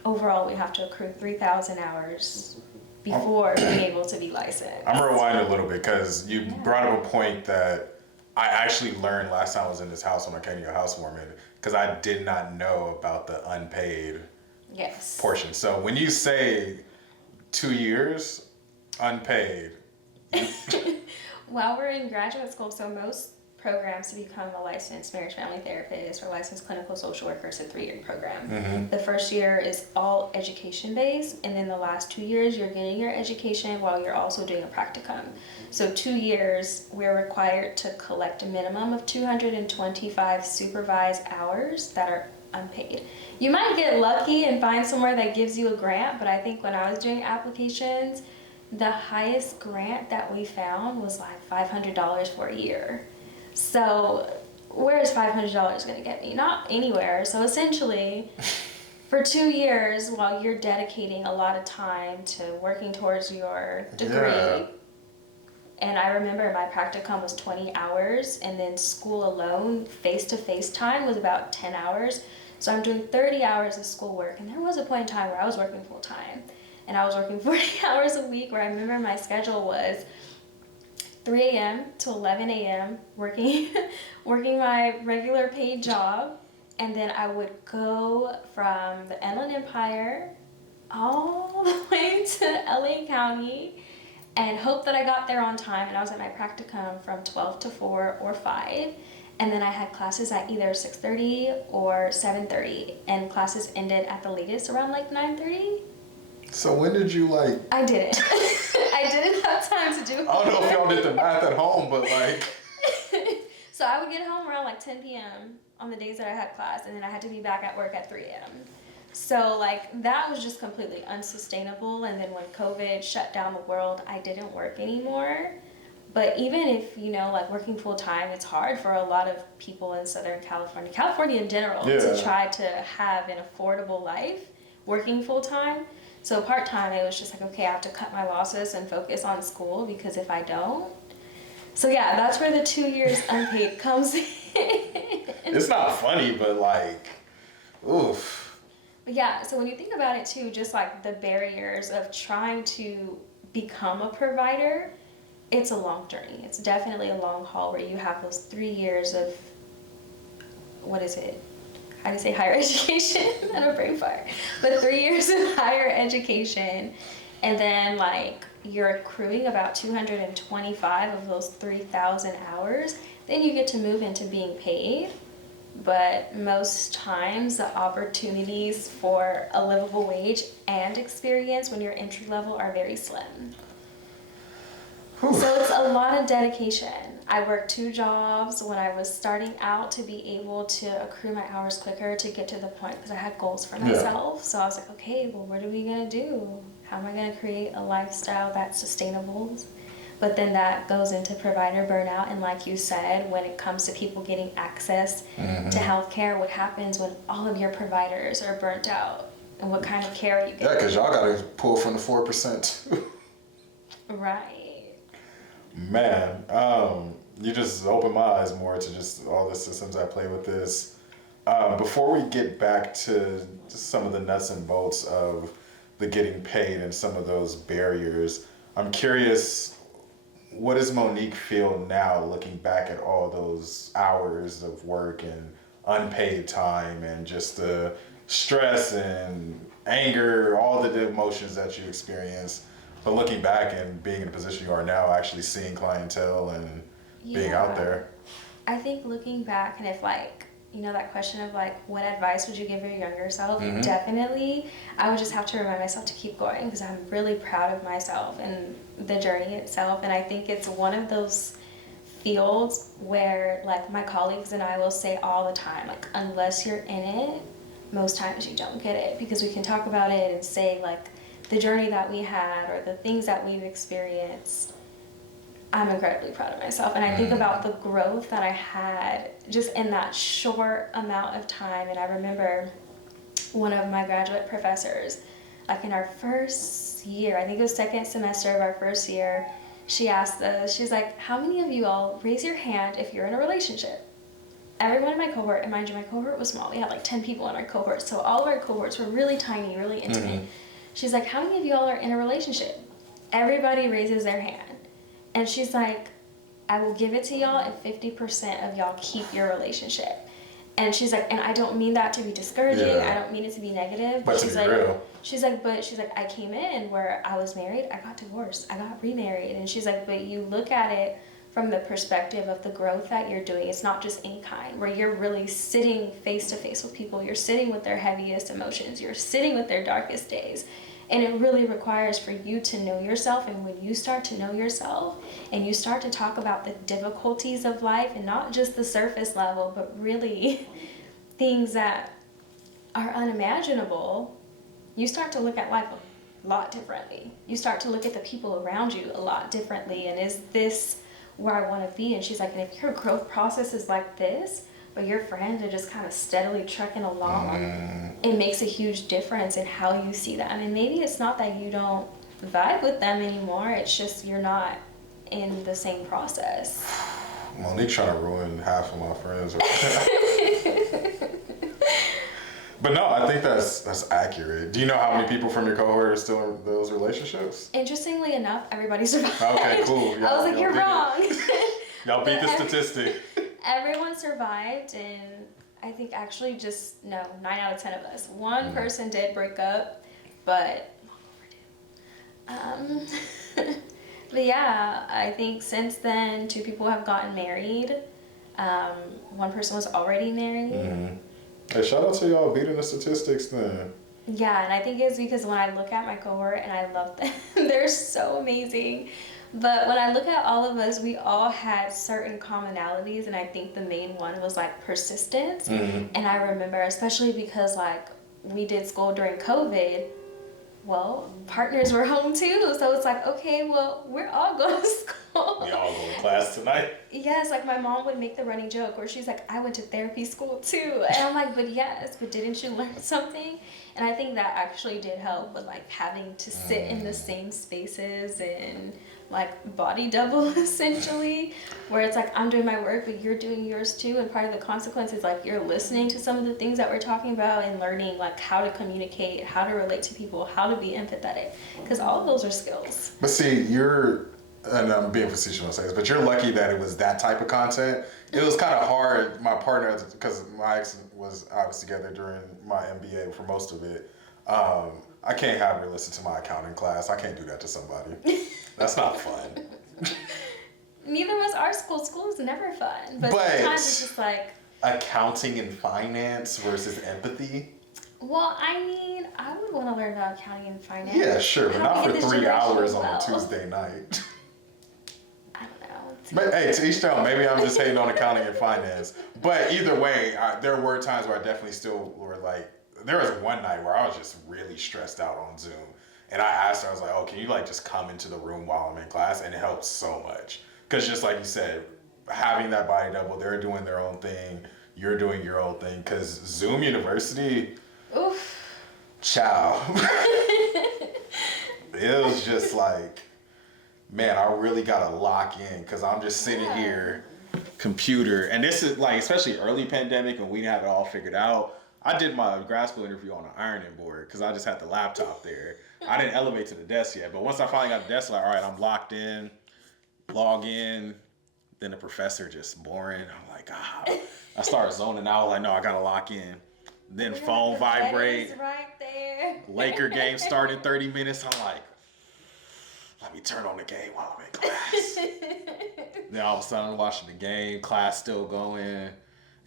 overall, we have to accrue 3,000 hours before being able to be licensed. I'm rewinding a little bit, because you brought up a point that I actually learned last time I was in this house when I came to your housewarming, because I did not know about the unpaid portion. So when you say 2 years unpaid, while we're in graduate school, so most programs to become a licensed marriage family therapist or licensed clinical social worker is a 3-year program. The first year is all education based, and then the last 2 years you're getting your education while you're also doing a practicum. So 2 years we're required to collect a minimum of 225 supervised hours that are unpaid. You might get lucky and find somewhere that gives you a grant, but I think when I was doing applications, the highest grant that we found was like $500 for a year. So where is $500 going to get me? Not anywhere. So essentially, for 2 years, while you're dedicating a lot of time to working towards your degree, Yeah. and I remember my practicum was 20 hours, and then school alone, face-to-face time was about 10 hours. So I'm doing 30 hours of schoolwork, and there was a point in time where I was working full-time. And I was working 40 hours a week, where I remember my schedule was 3 a.m. to 11 a.m. working my regular paid job, and then I would go from the Inland Empire all the way to LA County and hope that I got there on time. And I was at my practicum from 12 to 4 or 5. And then I had classes at either 6:30 or 7:30, and classes ended at the latest around like 9:30. So when did you like? I didn't. I didn't have time to do it. I don't know if y'all did the math at home, but like. So I would get home around like 10 p.m. on the days that I had class, and then I had to be back at work at 3 a.m. So like that was just completely unsustainable. And then when COVID shut down the world, I didn't work anymore. But even if, you know, like working full time, it's hard for a lot of people in Southern California in general, to try to have an affordable life working full time. So part time, it was just like, okay, I have to cut my losses and focus on school, because if I don't. So yeah, that's where the 2 years unpaid comes in. It's not funny, but like, oof. But yeah, so when you think about it too, just like the barriers of trying to become a provider, it's a long journey. It's definitely a long haul, where you have those 3 years of, what is it? How do you say higher education? I don't brain fire. But 3 years of higher education, and then like you're accruing about 225 of those 3,000 hours, then you get to move into being paid. But most times the opportunities for a livable wage and experience when you're entry level are very slim. Whew. So it's a lot of dedication. I worked 2 jobs when I was starting out to be able to accrue my hours quicker, to get to the point, because I had goals for myself. So I was like, okay, well, what are we gonna do? How am I gonna create a lifestyle that's sustainable? But then that goes into provider burnout. And like you said, when it comes to people getting access to healthcare, what happens when all of your providers are burnt out? And what kind of care are you getting? Yeah, because y'all got to pull from the 4% too. Right. Man, you just opened my eyes more to just all the systems I play with this. Before we get back to some of the nuts and bolts of the getting paid and some of those barriers, I'm curious, what does Monique feel now looking back at all those hours of work and unpaid time and just the stress and anger, all the emotions that you experienced? But looking back and being in the position you are now, actually seeing clientele and being out there. I think looking back, and if like, you know, that question of like, what advice would you give your younger self? Definitely, I would just have to remind myself to keep going, because I'm really proud of myself and the journey itself. And I think it's one of those fields where like my colleagues and I will say all the time, like, unless you're in it, most times you don't get it, because we can talk about it and say like, the journey that we had or the things that we've experienced. I'm incredibly proud of myself. And I think about the growth that I had just in that short amount of time. And I remember one of my graduate professors, like in our first year, I think it was second semester of our first year, she asked us, she's like, how many of you all raise your hand if you're in a relationship? Everyone in my cohort, and mind you, my cohort was small. We had like 10 people in our cohort. So all of our cohorts were really tiny, really intimate. She's like, how many of y'all are in a relationship? Everybody raises their hand. And she's like, I will give it to y'all if 50% of y'all keep your relationship. And she's like, and I don't mean that to be discouraging. I don't mean it to be negative. But she's to be like, real. She's like, I came in where I was married, I got divorced, I got remarried. And she's like, but you look at it from the perspective of the growth that you're doing. It's not just any kind, where you're really sitting face to face with people. You're sitting with their heaviest emotions. You're sitting with their darkest days. And it really requires for you to know yourself. And when you start to know yourself and you start to talk about the difficulties of life, and not just the surface level, but really things that are unimaginable, you start to look at life a lot differently. You start to look at the people around you a lot differently. And is this where I want to be? And she's like, and if your growth process is like this, but your friends are just kind of steadily trekking along, it makes a huge difference in how you see them. And maybe it's not that you don't vibe with them anymore, it's just you're not in the same process. Monique trying to ruin half of my friends. But no, I think that's accurate. Do you know how many people from your cohort are still in those relationships? Interestingly enough, everybody survived. Okay, cool. I was like, you're wrong. Y'all beat the statistic. Everyone survived, and I think actually just, 9 out of 10 of us. One person did break up, but long overdue. But yeah, I think since then, 2 people have gotten married. One person was already married. Mm-hmm. Hey, shout out to y'all beating the statistics then. Yeah, and I think it's because when I look at my cohort, and I love them, they're so amazing. But when I look at all of us, we all had certain commonalities, and I think the main one was like persistence. And I remember, especially because like we did school during COVID, well, partners were home too, so it's like, okay, well, we're all going to school. We all go to class tonight. Yes, like my mom would make the running joke where she's like, I went to therapy school too. And I'm like, but yes, but didn't you learn something? And I think that actually did help with like having to sit in the same spaces and like body double essentially, where it's like I'm doing my work but you're doing yours too, and part of the consequence is like you're listening to some of the things that we're talking about and learning like how to communicate, how to relate to people, how to be empathetic, because all of those are skills. But see, and I'm being facetious when I say this, but you're lucky that it was that type of content. It was kind of hard. My partner, because my ex was obviously together during my MBA for most of it. I can't have her listen to my accounting class. I can't do that to somebody. That's not fun. Neither was our school. School is never fun. But sometimes it's just like... accounting and finance versus empathy? Well, I mean, I would want to learn about accounting and finance. Yeah, sure, but not for 3 hours on a well. Tuesday night. I don't know. But hey, to each their own. Maybe I'm just hating on accounting and finance. But either way, there were times where I definitely still were like, there was one night where I was just really stressed out on Zoom. And I asked her, I was like, oh, can you like just come into the room while I'm in class? And it helps so much. Because just like you said, having that body double, they're doing their own thing, you're doing your own thing. Because Zoom University, oof. Ciao. It was just like, man, I really got to lock in because I'm just sitting here, computer. And this is like, especially early pandemic when we didn't have it all figured out. I did my grad school interview on an ironing board because I just had the laptop there. I didn't elevate to the desk yet, but once I finally got the desk, like, all right, I'm locked in, log in. Then the professor just boring. I'm like, I started zoning out. Like, no, I gotta lock in. Then phone vibrate. Right there. Laker game started 30 minutes. I'm like, let me turn on the game while I'm in class. Then all of a sudden I'm watching the game, class still going.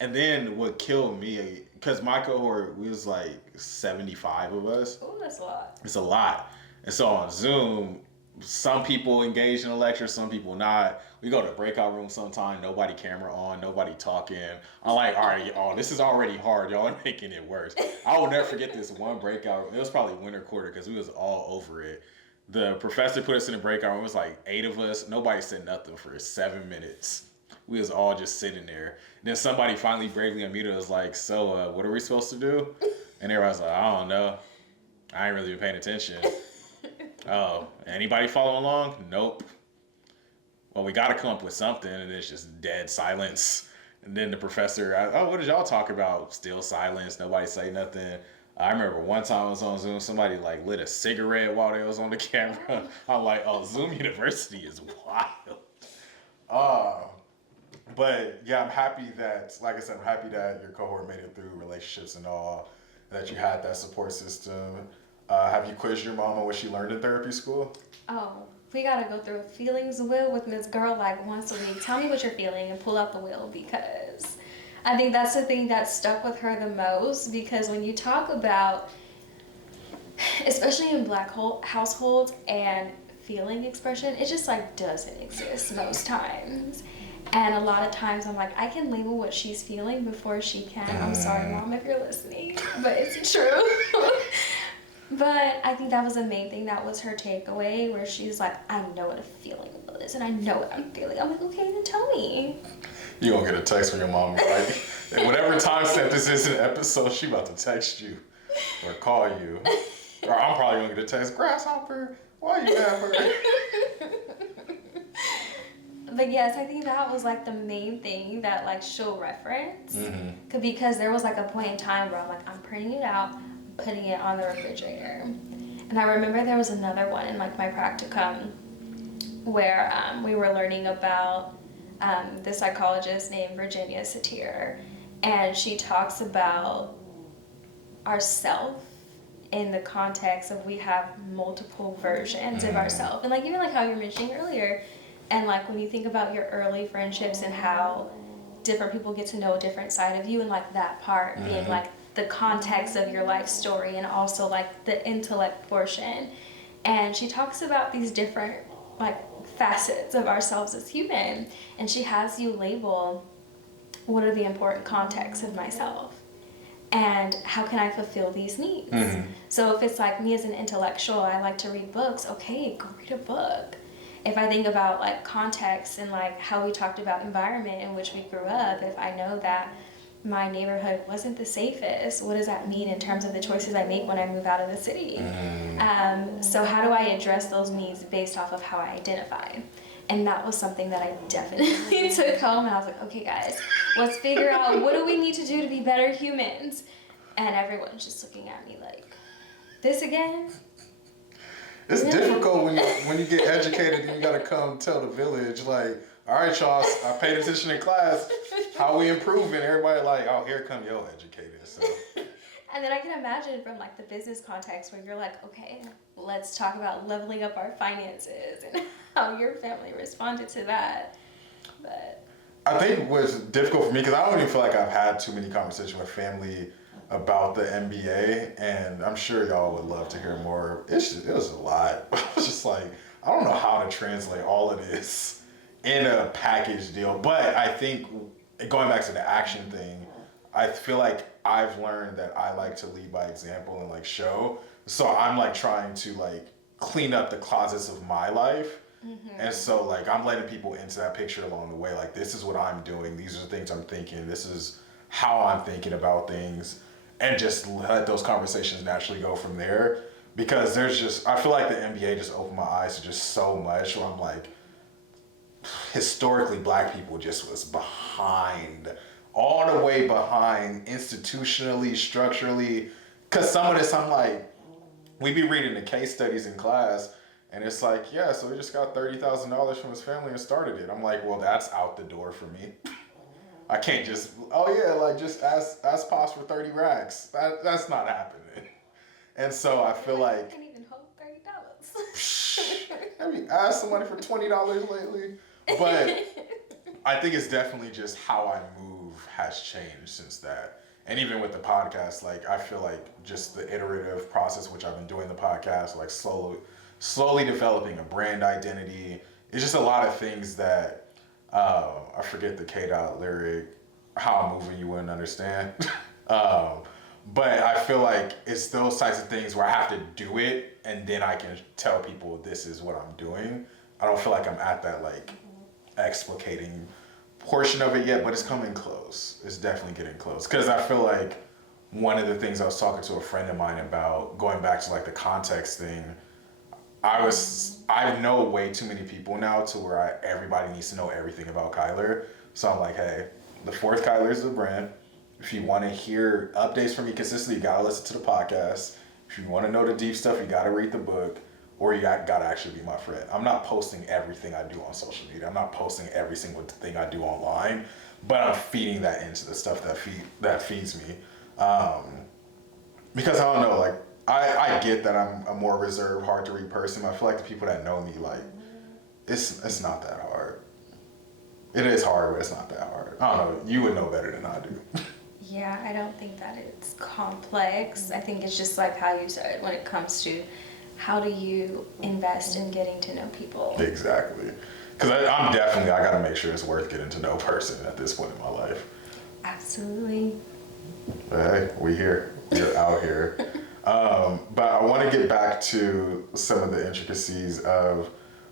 And then what killed me, because my cohort, we was like 75 of us. Oh, that's a lot. It's a lot. And so on Zoom, some people engage in the lecture, some people not. We go to breakout room sometime, nobody camera on, nobody talking. I'm like, all right, y'all, this is already hard. Y'all are making it worse. I will never forget this one breakout room. It was probably winter quarter because we was all over it. The professor put us in the breakout room. It was like 8 of us. Nobody said nothing for 7 minutes. We was all just sitting there. And then somebody finally bravely unmuted us like, so what are we supposed to do? And everybody's like, I don't know. I ain't really been paying attention. Oh, anybody following along? Nope. Well, we got to come up with something, and it's just dead silence. And then the professor, what did y'all talk about? Still silence. Nobody say nothing. I remember one time I was on Zoom, somebody like lit a cigarette while they was on the camera. I'm like, oh, Zoom University is wild. But yeah, I'm happy that, like I said, I'm happy that your cohort made it through relationships and all, that you had that support system. Have you quizzed your mom on what she learned in therapy school? Oh, we gotta go through a feelings wheel with Miss Girl like once a week. Tell me what you're feeling and pull out the wheel, because I think that's the thing that stuck with her the most. Because when you talk about, especially in Black households, and feeling expression, it just like doesn't exist most times. And a lot of times I'm like, I can label what she's feeling before she can. I'm sorry, Mom, if you're listening, but it's true. But I think that was the main thing. That was her takeaway, where she's like, I know what a feeling is, and I know what I'm feeling. I'm like, okay, then tell me. You gonna get a text from your mom, like, whatever time step this is in the episode, she about to text you or call you. Or I'm probably gonna get a text, Grasshopper, why you at her? But yes, I think that was like the main thing that like she'll reference. Because there was like a point in time where I'm like, I'm printing it out, putting it on the refrigerator. And I remember there was another one in like my practicum where we were learning about the psychologist named Virginia Satir, and she talks about ourself in the context of we have multiple versions of ourselves. And like even like how you were mentioning earlier, and like when you think about your early friendships and how different people get to know a different side of you, and like that part being like the context of your life story and also like the intellect portion. And she talks about these different like facets of ourselves as human, and she has you label what are the important contexts of myself and how can I fulfill these needs. So if it's like me as an intellectual, I like to read books, okay, go read a book. If I think about like context and like how we talked about environment in which we grew up, if I know that my neighborhood wasn't the safest, what does that mean in terms of the choices I make when I move out of the city? So how do I address those needs based off of how I identify? And that was something that I definitely took home, and I was like, okay guys, let's figure out what do we need to do to be better humans? And everyone's just looking at me like, this again? It's difficult when you get educated and you gotta come tell the village, like, all right, y'all, I paid attention in class, how we improving? Everybody like, oh, here come your educator. So. And then I can imagine from like the business context where you're like, okay, let's talk about leveling up our finances and how your family responded to that. But I think what's difficult for me, because I don't even feel like I've had too many conversations with family about the MBA, and I'm sure y'all would love to hear more. It was a lot. I was just like, I don't know how to translate all of this in a package deal. But I think going back to the action thing, I feel like I've learned that I like to lead by example and like show. So I'm like trying to like clean up the closets of my life. And so like I'm letting people into that picture along the way. Like, this is what I'm doing. These are the things I'm thinking. This is how I'm thinking about things. And just let those conversations naturally go from there. Because there's just, I feel like the NBA just opened my eyes to just so much where I'm like, historically black people just was behind, all the way behind, institutionally, structurally. Because some of this I'm like, we be reading the case studies in class, and it's like, yeah, so he just got $30,000 from his family and started it. I'm like, well, that's out the door for me. I can't just, oh yeah, like just ask Pops for 30 racks. That's not happening. And so I feel like, I can even hold $30. I mean, asked somebody for $20 lately. But I think it's definitely just how I move has changed since that. And even with the podcast, like I feel like just the iterative process, which I've been doing the podcast, like slowly developing a brand identity. It's just a lot of things that, I forget the K-Dot lyric, how I'm moving you wouldn't understand. But I feel like it's those types of things where I have to do it and then I can tell people this is what I'm doing. I don't feel like I'm at that like explicating portion of it yet, but it's coming close. It's definitely getting close. Because I feel like one of the things I was talking to a friend of mine about, going back to like the context thing, I know way too many people now to where everybody needs to know everything about Kyler. So I'm like, hey, the fourth Kyler is the brand. If you want to hear updates from me consistently, you gotta listen to the podcast. If you want to know the deep stuff, you gotta read the book, or you gotta actually be my friend. I'm not posting everything I do on social media. I'm not posting every single thing I do online, but I'm feeding that into the stuff that feeds me. Because I don't know, like I get that I'm a more reserved, hard to read person. But I feel like the people that know me, like it's not that hard. It is hard, but it's not that hard. I don't know. You would know better than I do. Yeah, I don't think that it's complex. I think it's just like how you said, when it comes to how do you invest in getting to know people. Exactly. Because I got to make sure it's worth getting to know a person at this point in my life. Absolutely. But hey, we're out here. But I want to get back to some of the intricacies of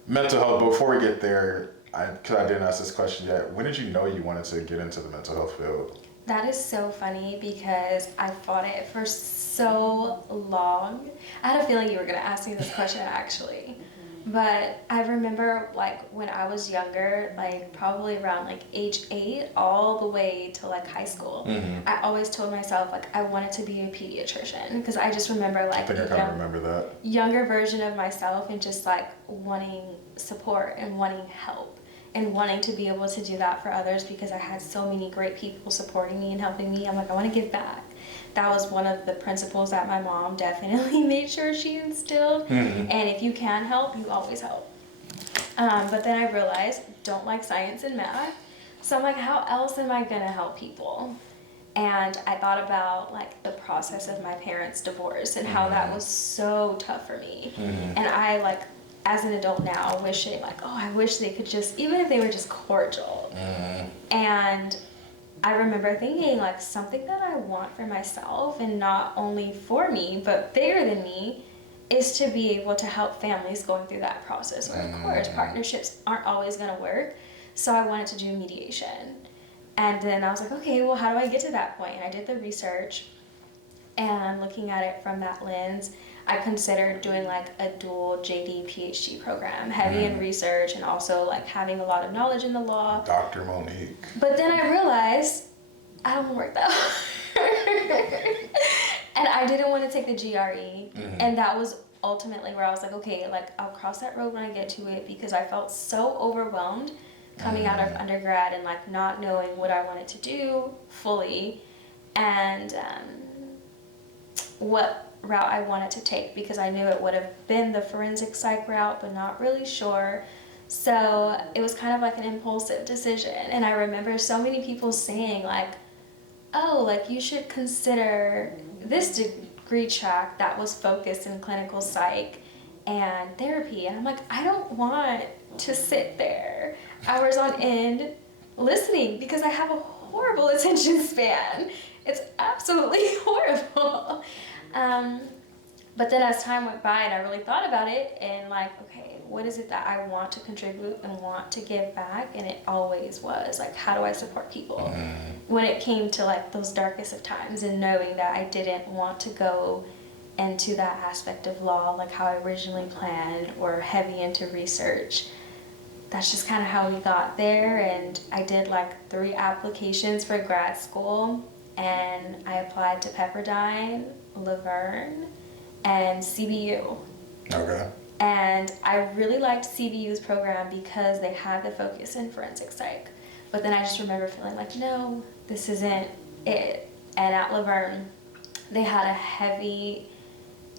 mental health. But before we get there, because I didn't ask this question yet, when did you know you wanted to get into the mental health field? That is so funny because I fought it for so long. I had a feeling you were going to ask me this question actually. But I remember like when I was younger, like probably around like age 8 all the way to like high school, I always told myself like I wanted to be a pediatrician because I just remember like I think I kind of remember that. Younger version of myself and just like wanting support and wanting help and wanting to be able to do that for others because I had so many great people supporting me and helping me. I'm like, I want to give back. That was one of the principles that my mom definitely made sure she instilled. And if you can help, you always help. But then I realized, don't like science and math. So I'm like, how else am I gonna help people? And I thought about like the process of my parents' divorce and how that was so tough for me. And I like, as an adult now, wishing like, oh, I wish they could just, even if they were just cordial. And I remember thinking like something that I want for myself and not only for me, but bigger than me is to be able to help families going through that process where of course partnerships aren't always going to work. So I wanted to do mediation. And then I was like, okay, well, how do I get to that point? And I did the research and looking at it from that lens, I considered doing like a dual JD PhD program, heavy in research and also like having a lot of knowledge in the law. Dr. Monique. But then I realized I don't work that hard. And I didn't want to take the GRE. And that was ultimately where I was like, okay, like I'll cross that road when I get to it because I felt so overwhelmed coming out of undergrad and like not knowing what I wanted to do fully and what route I wanted to take because I knew it would have been the forensic psych route but not really sure. So it was kind of like an impulsive decision. And I remember so many people saying like, oh, like you should consider this degree track that was focused in clinical psych and therapy. And I'm like, I don't want to sit there hours on end listening because I have a horrible attention span. It's absolutely horrible. But then as time went by and I really thought about it and like, okay, what is it that I want to contribute and want to give back? And it always was like, how do I support people? When it came to like those darkest of times and knowing that I didn't want to go into that aspect of law like how I originally planned or heavy into research. That's just kind of how we got there. And I did like 3 applications for grad school and I applied to Pepperdine, Laverne, and CBU. Okay. And I really liked CBU's program because they had the focus in forensic psych. But then I just remember feeling like, no, this isn't it. And at Laverne, they had a heavy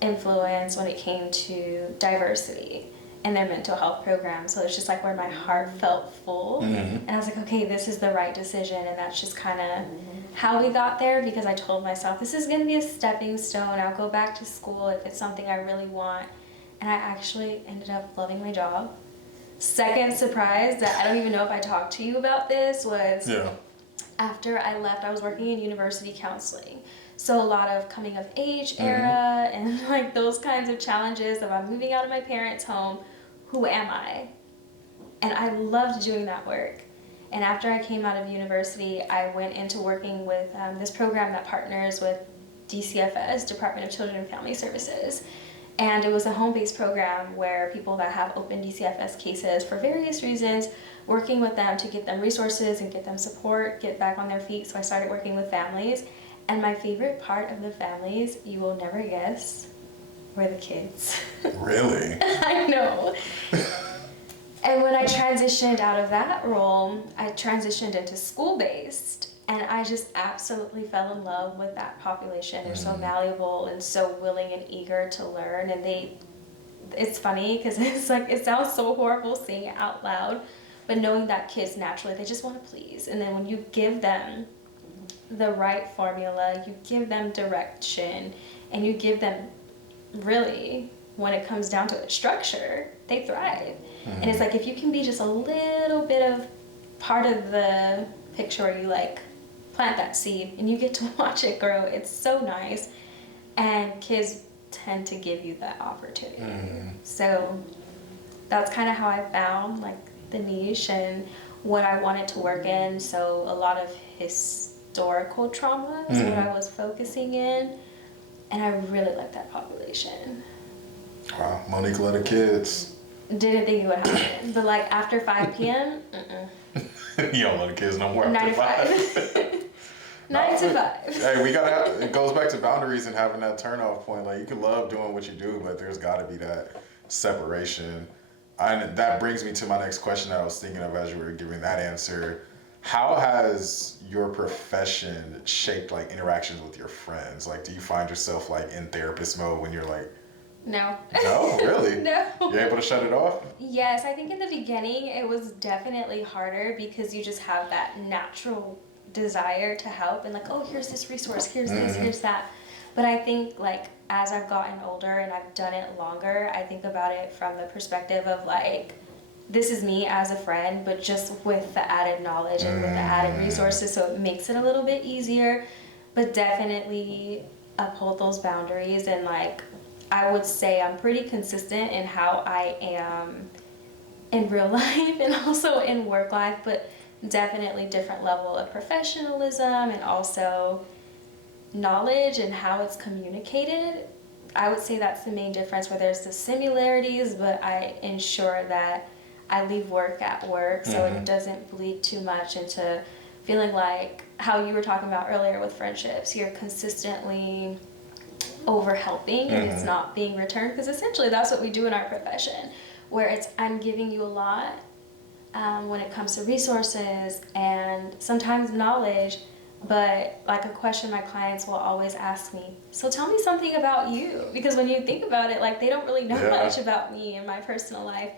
influence when it came to diversity in their mental health program. So it's just like where my heart felt full. And I was like, okay, this is the right decision. And that's just kind of how we got there because I told myself, this is going to be a stepping stone. I'll go back to school if it's something I really want. And I actually ended up loving my job. Second surprise that I don't even know if I talked to you about this was after I left, I was working in university counseling. So a lot of coming of age era and like those kinds of challenges of I'm moving out of my parents' home. Who am I? And I loved doing that work. And after I came out of university, I went into working with this program that partners with DCFS, Department of Children and Family Services. And it was a home-based program where people that have open DCFS cases for various reasons, working with them to get them resources and get them support, get back on their feet. So I started working with families. And my favorite part of the families, you will never guess, were the kids. Really? I know. And when I transitioned out of that role, I transitioned into school-based. And I just absolutely fell in love with that population. They're so malleable and so willing and eager to learn. And it's funny because it's like, it sounds so horrible saying it out loud, but knowing that kids naturally, they just want to please. And then when you give them the right formula, you give them direction, and you give them really when it comes down to its structure, they thrive. And it's like, if you can be just a little bit of part of the picture where you like plant that seed and you get to watch it grow, it's so nice. And kids tend to give you that opportunity. So that's kind of how I found like the niche and what I wanted to work in. So a lot of historical trauma is what I was focusing in, and I really like that population. Wow, Monique love the kids. Didn't think it would happen, but like after 5 p.m., You don't love the kids no more 9 after to 5. 5. 9 to 5. Hey, we gotta have, it goes back to boundaries and having that turnoff point. Like, you can love doing what you do, but there's gotta be that separation. And that brings me to my next question that I was thinking of as you were giving that answer. How has your profession shaped like interactions with your friends? Like, do you find yourself like in therapist mode when you're like, No. no, really? No. You're able to shut it off? Yes, I think in the beginning it was definitely harder because you just have that natural desire to help and like, oh, here's this resource, here's this, here's that. But I think like as I've gotten older and I've done it longer, I think about it from the perspective of like, this is me as a friend, but just with the added knowledge and with the added resources, so it makes it a little bit easier. But definitely uphold those boundaries, and like I would say I'm pretty consistent in how I am in real life and also in work life, but definitely different level of professionalism and also knowledge and how it's communicated. I would say that's the main difference, where there's the similarities, but I ensure that I leave work at work so it doesn't bleed too much into feeling like how you were talking about earlier with friendships. You're consistently over helping and it's not being returned, because essentially that's what we do in our profession, where it's I'm giving you a lot when it comes to resources and sometimes knowledge, but like a question my clients will always ask me, so tell me something about you, because when you think about it, like they don't really know much about me and my personal life,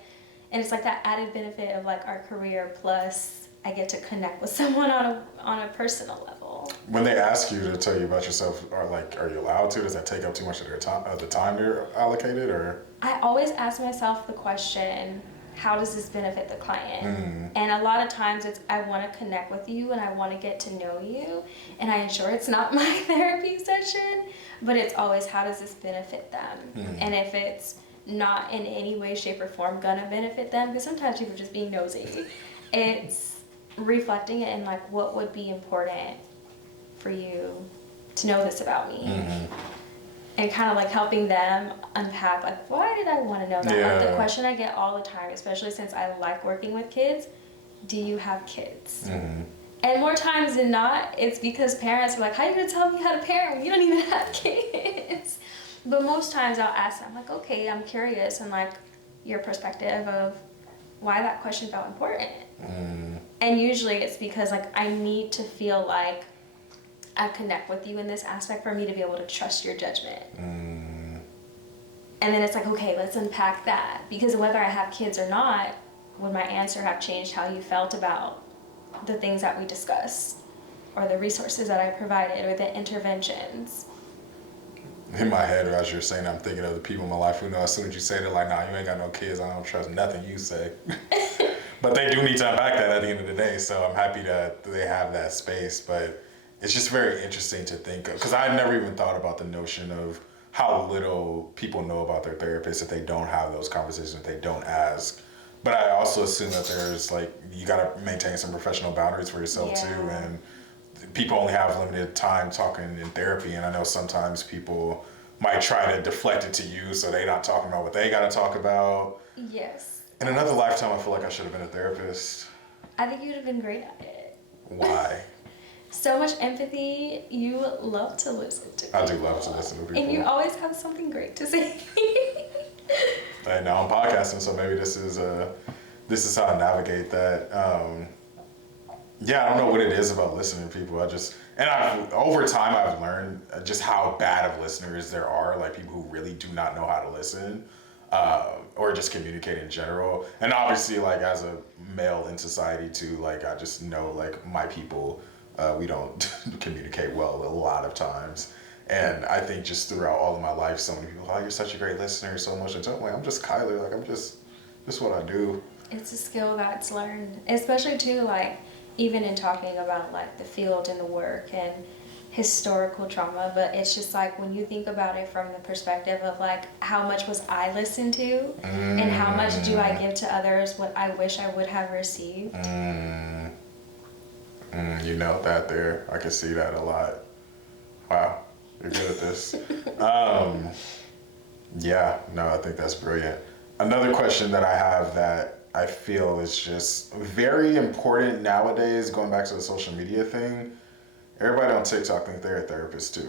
and it's like that added benefit of like our career plus I get to connect with someone on a personal level. When they ask you to tell you about yourself, are you allowed to? Does that take up too much of their time, the time they're allocated, or? I always ask myself the question, how does this benefit the client? And a lot of times it's, I want to connect with you and I want to get to know you, and I ensure it's not my therapy session, but it's always, how does this benefit them? And if it's not in any way, shape, or form gonna benefit them, because sometimes people are just being nosy, it's reflecting it and like, what would be important for you to know this about me? And kind of like helping them unpack, like, why did I want to know that? Like the question I get all the time, especially since I like working with kids, do you have kids? And more times than not, it's because parents are like, how are you going to tell me how to parent when you don't even have kids? But most times I'll ask them, like, okay, I'm curious, and like your perspective of why that question felt important. And usually it's because like I need to feel like I connect with you in this aspect for me to be able to trust your judgment. And then it's like, okay, let's unpack that, because whether I have kids or not, would my answer have changed how you felt about the things that we discussed, or the resources that I provided, or the interventions? In my head, as you're saying, I'm thinking of the people in my life who know as soon as you say that, like, nah, you ain't got no kids, I don't trust nothing you say. But they do need to unpack that at the end of the day, so I'm happy that they have that space. But it's just very interesting to think of, because I never even thought about the notion of how little people know about their therapist if they don't have those conversations, if they don't ask. But I also assume that there's like, you gotta maintain some professional boundaries for yourself too, and people only have limited time talking in therapy, and I know sometimes people might try to deflect it to you so they're not talking about what they gotta talk about. Yes. In another lifetime, I feel like I should have been a therapist. I think you'd have been great at it. Why? So much empathy. You love to listen to people. I do love to listen to people. And you always have something great to say. And now I'm podcasting, so maybe this is how I navigate that. Yeah, I don't know what it is about listening to people. Over time I've learned just how bad of listeners there are, like people who really do not know how to listen, or just communicate in general. And obviously, like as a male in society too, like I just know like my people, we don't communicate well a lot of times. And I think just throughout all of my life, so many people, oh, you're such a great listener, so much. And I'm like, I'm just Kyler. Like, I'm just what I do. It's a skill that's learned, especially too, like, even in talking about like the field and the work and historical trauma, but it's just like when you think about it from the perspective of like how much was I listened to and how much do I give to others what I wish I would have received. You know that there. I can see that a lot. Wow, you're good at this. Yeah, no, I think that's brilliant. Another question that I have that I feel is just very important nowadays, going back to the social media thing, everybody on TikTok think they're a therapist too.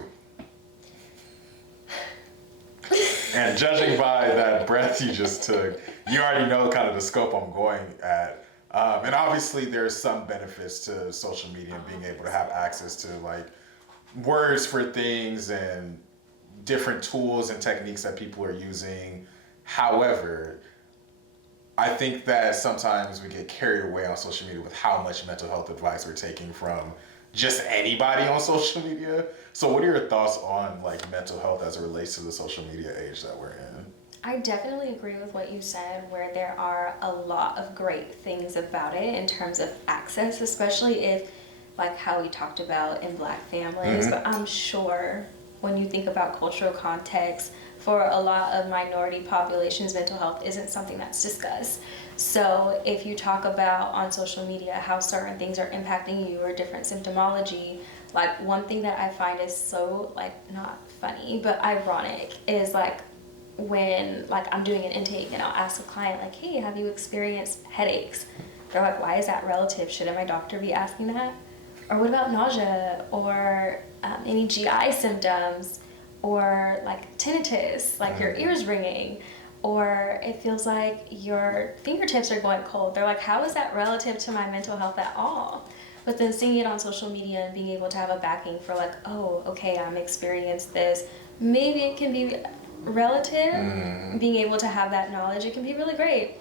And judging by that breath you just took, you already know kind of the scope I'm going at. And obviously there's some benefits to social media and being able to have access to like words for things and different tools and techniques that people are using. However, I think that sometimes we get carried away on social media with how much mental health advice we're taking from just anybody on social media. So what are your thoughts on like mental health as it relates to the social media age that we're in? I definitely agree with what you said, where there are a lot of great things about it in terms of access, especially if, like how we talked about in Black families. But I'm sure when you think about cultural context, for a lot of minority populations, mental health isn't something that's discussed. So if you talk about on social media how certain things are impacting you or different symptomology, like one thing that I find is so like not funny but ironic is like when like I'm doing an intake and I'll ask a client like, hey, have you experienced headaches? They're like, why is that relative? Shouldn't my doctor be asking that? Or what about nausea or any GI symptoms or like tinnitus, like your ears ringing, or it feels like your fingertips are going cold. They're like, how is that relative to my mental health at all? But then seeing it on social media and being able to have a backing for like, oh, okay, I'm experiencing this. Maybe it can be relative, being able to have that knowledge, it can be really great.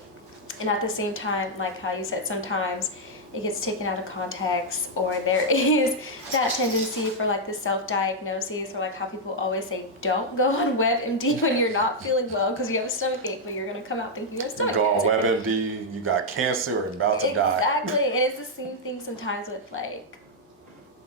And at the same time, like how you said, sometimes it gets taken out of context, or there is that tendency for like the self-diagnoses, or like how people always say, don't go on WebMD when you're not feeling well because you have a stomach ache, but you're going to come out thinking you have stomach Go on cancer. WebMD, you got cancer or about to die. Exactly. And it's the same thing sometimes with like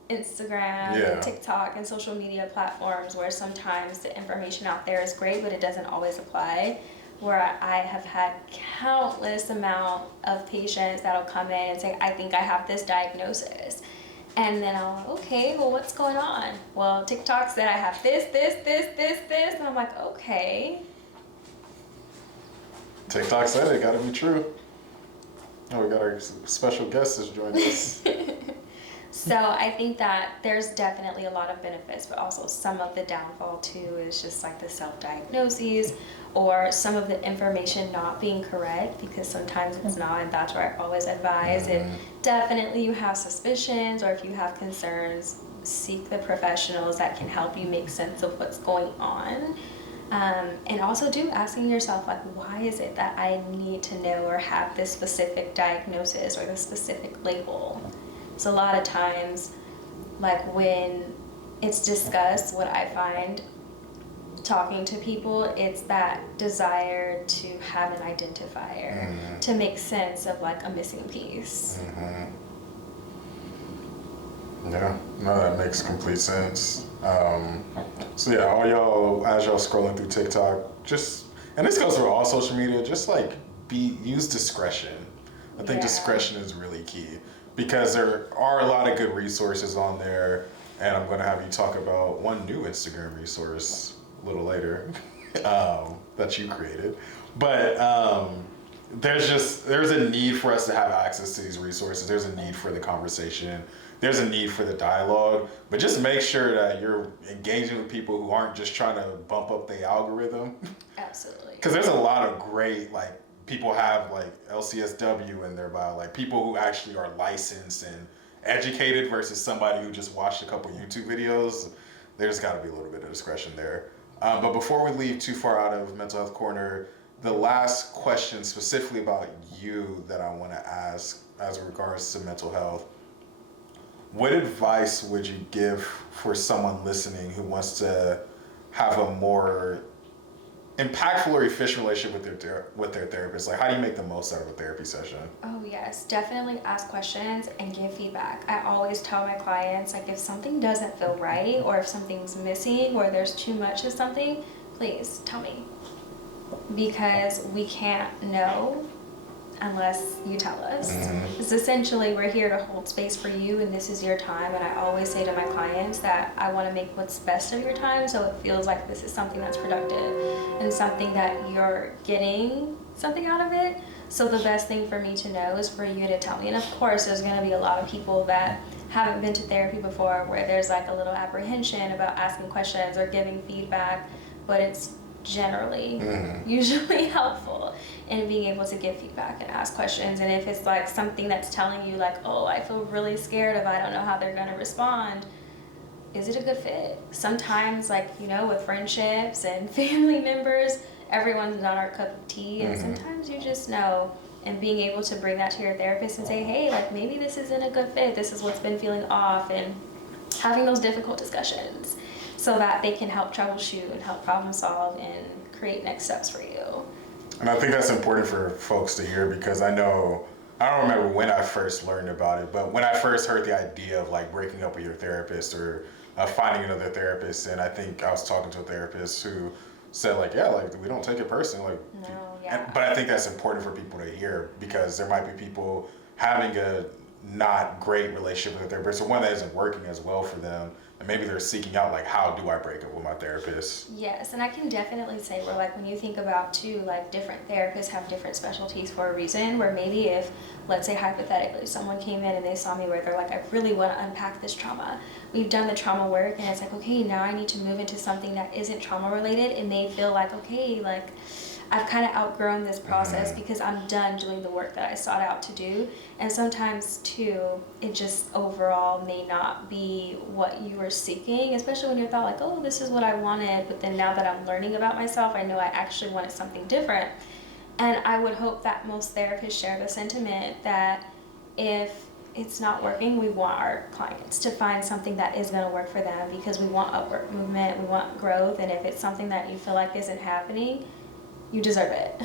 Instagram and TikTok and social media platforms, where sometimes the information out there is great, but it doesn't always apply. Where I have had countless amount of patients that'll come in and say, I think I have this diagnosis. And then I'm like, okay, well, what's going on? Well, TikTok said I have this. And I'm like, okay. TikTok said it, gotta be true. Oh, we got our special guest that's joined us. So I think that there's definitely a lot of benefits, but also some of the downfall too is just like the self-diagnoses or some of the information not being correct, because sometimes it's not, and that's where I always advise if definitely you have suspicions or if you have concerns, seek the professionals that can help you make sense of what's going on. And also asking yourself, like, why is it that I need to know or have this specific diagnosis or this specific label? So a lot of times, like when it's discussed, what I find talking to people, it's that desire to have an identifier to make sense of like a missing piece. Yeah, no, that makes complete sense. So yeah, all y'all, as y'all scrolling through TikTok, just, and this goes for all social media, just like use discretion. I think discretion is really key, because there are a lot of good resources on there, and I'm gonna have you talk about one new Instagram resource a little later that you created. But there's a need for us to have access to these resources. There's a need for the conversation. There's a need for the dialogue. But just make sure that you're engaging with people who aren't just trying to bump up the algorithm. Absolutely. Because there's a lot of great, like, people have like LCSW in their bio, like people who actually are licensed and educated versus somebody who just watched a couple YouTube videos. There's got to be a little bit of discretion there. But before we leave too far out of Mental Health Corner, the last question specifically about you that I want to ask as regards to mental health. what advice would you give for someone listening who wants to have a more impactful or efficient relationship with their therapist? Like, how do you make the most out of a therapy session? Oh yes, definitely ask questions and give feedback. I always tell my clients, like, if something doesn't feel right or if something's missing or there's too much of something, please tell me. Because we can't know unless you tell us. Because essentially we're here to hold space for you and this is your time, and I always say to my clients that I want to make what's best of your time so it feels like this is something that's productive and something that you're getting something out of it. So the best thing for me to know is for you to tell me. And of course there's going to be a lot of people that haven't been to therapy before where there's like a little apprehension about asking questions or giving feedback, but it's generally usually helpful in being able to give feedback and ask questions. And if it's like something that's telling you like, oh, I feel really scared of, I don't know how they're going to respond, is it a good fit? Sometimes, like, you know, with friendships and family members, everyone's not our cup of tea, and sometimes you just know. And being able to bring that to your therapist and say, hey, like, maybe this isn't a good fit, this is what's been feeling off, and having those difficult discussions so that they can help troubleshoot and help problem solve and create next steps for you. And I think that's important for folks to hear, because I don't remember when I first learned about it, but when I first heard the idea of like breaking up with your therapist or finding another therapist, and I think I was talking to a therapist who said like, yeah, like we don't take it personally. Like, No, yeah. but I think that's important for people to hear, because there might be people having a not great relationship with their therapist, or one that isn't working as well for them, and maybe they're seeking out like, how do I break up with my therapist? Yes, and I can definitely say where, like, when you think about too, like, different therapists have different specialties for a reason, where maybe if, let's say hypothetically, someone came in and they saw me where they're like, I really want to unpack this trauma. We've done the trauma work and it's like, okay, now I need to move into something that isn't trauma related, and they feel like, okay, like, I've kind of outgrown this process because I'm done doing the work that I sought out to do. And sometimes too, it just overall may not be what you were seeking, especially when you thought like, oh, this is what I wanted, but then now that I'm learning about myself, I know I actually wanted something different. And I would hope that most therapists share the sentiment that if it's not working, we want our clients to find something that is going to work for them, because we want upward movement, we want growth, and if it's something that you feel like isn't happening, you deserve it.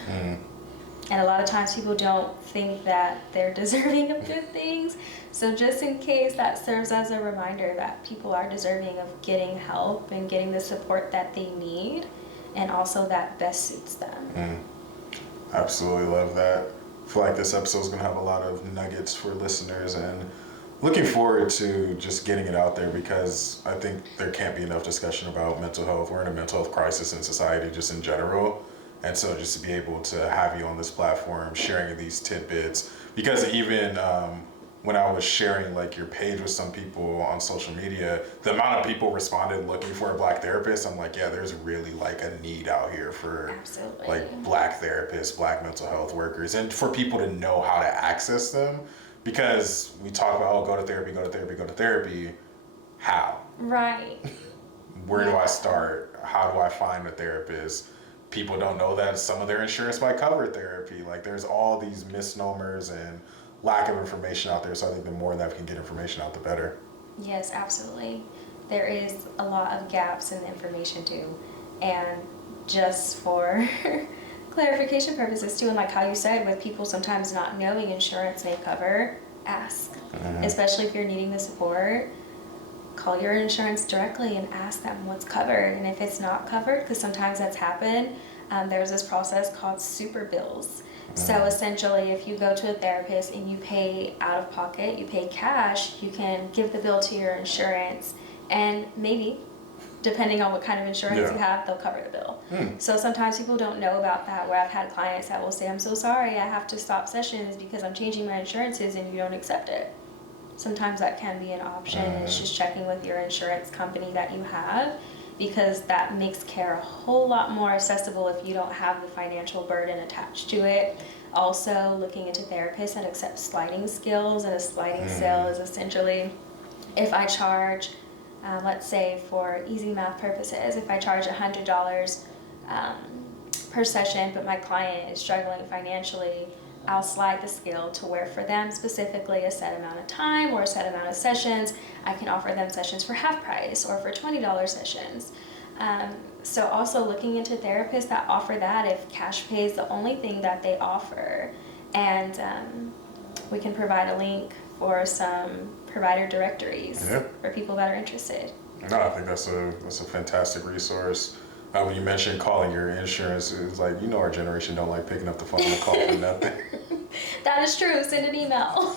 And a lot of times people don't think that they're deserving of good things. So just in case, that serves as a reminder that people are deserving of getting help and getting the support that they need, and also that best suits them. Absolutely love that. I feel like this episode is going to have a lot of nuggets for listeners, and looking forward to just getting it out there, because I think there can't be enough discussion about mental health. We're in a mental health crisis in society just in general. And so just to be able to have you on this platform sharing these tidbits, because even when I was sharing like your page with some people on social media, the amount of people responded looking for a Black therapist, I'm like, yeah, there's really like a need out here for Absolutely. like Black therapists, Black mental health workers, and for people to know how to access them. Because we talk about, oh, go to therapy, go to therapy, go to therapy. How? Right. Where do I start? How do I find a therapist? People don't know that some of their insurance might cover therapy. Like, there's all these misnomers and lack of information out there. So I think the more that we can get information out, the better. Yes, absolutely. There is a lot of gaps in the information too. And just for clarification purposes too, and like how you said, with people sometimes not knowing insurance may cover, ask. Especially if you're needing the support, call your insurance directly and ask them what's covered. And if it's not covered, because sometimes that's happened, there's this process called super bills. So essentially, if you go to a therapist and you pay out of pocket, you pay cash, you can give the bill to your insurance, and maybe, depending on what kind of insurance you have, they'll cover the bill. So sometimes people don't know about that, where I've had clients that will say, I'm so sorry, I have to stop sessions because I'm changing my insurances and you don't accept it. Sometimes that can be an option. It's just checking with your insurance company that you have, because that makes care a whole lot more accessible if you don't have the financial burden attached to it. Also, looking into therapists that accept sliding scales, and a sliding scale is essentially, if I charge, let's say for easy math purposes, if I charge $100 per session, but my client is struggling financially, I'll slide the scale to where for them specifically a set amount of time or a set amount of sessions, I can offer them sessions for half price or for $20 sessions. So also looking into therapists that offer that if cash pay is the only thing that they offer. And we can provide a link for some provider directories for people that are interested. No, I think that's a fantastic resource. When you mentioned calling your insurance, it's like, our generation don't like picking up the phone and call for nothing. That is true. Send an email.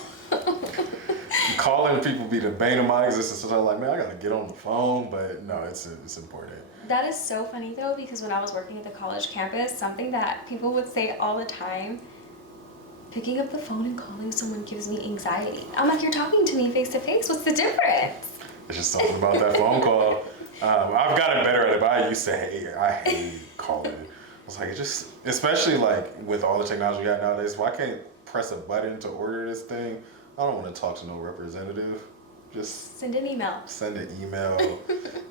Calling people be the bane of my existence. So I'm like, man, I gotta get on the phone, but no, it's important. That is so funny though, because when I was working at the college campus, something that people would say all the time, picking up the phone and calling someone gives me anxiety. I'm like, you're talking to me face to face. What's the difference? It's just something about that phone call. I've gotten better at it, but I used to hate calling. I was like, especially like with all the technology we got nowadays, why can't press a button to order this thing? I don't want to talk to no representative. Just send an email. Send an email,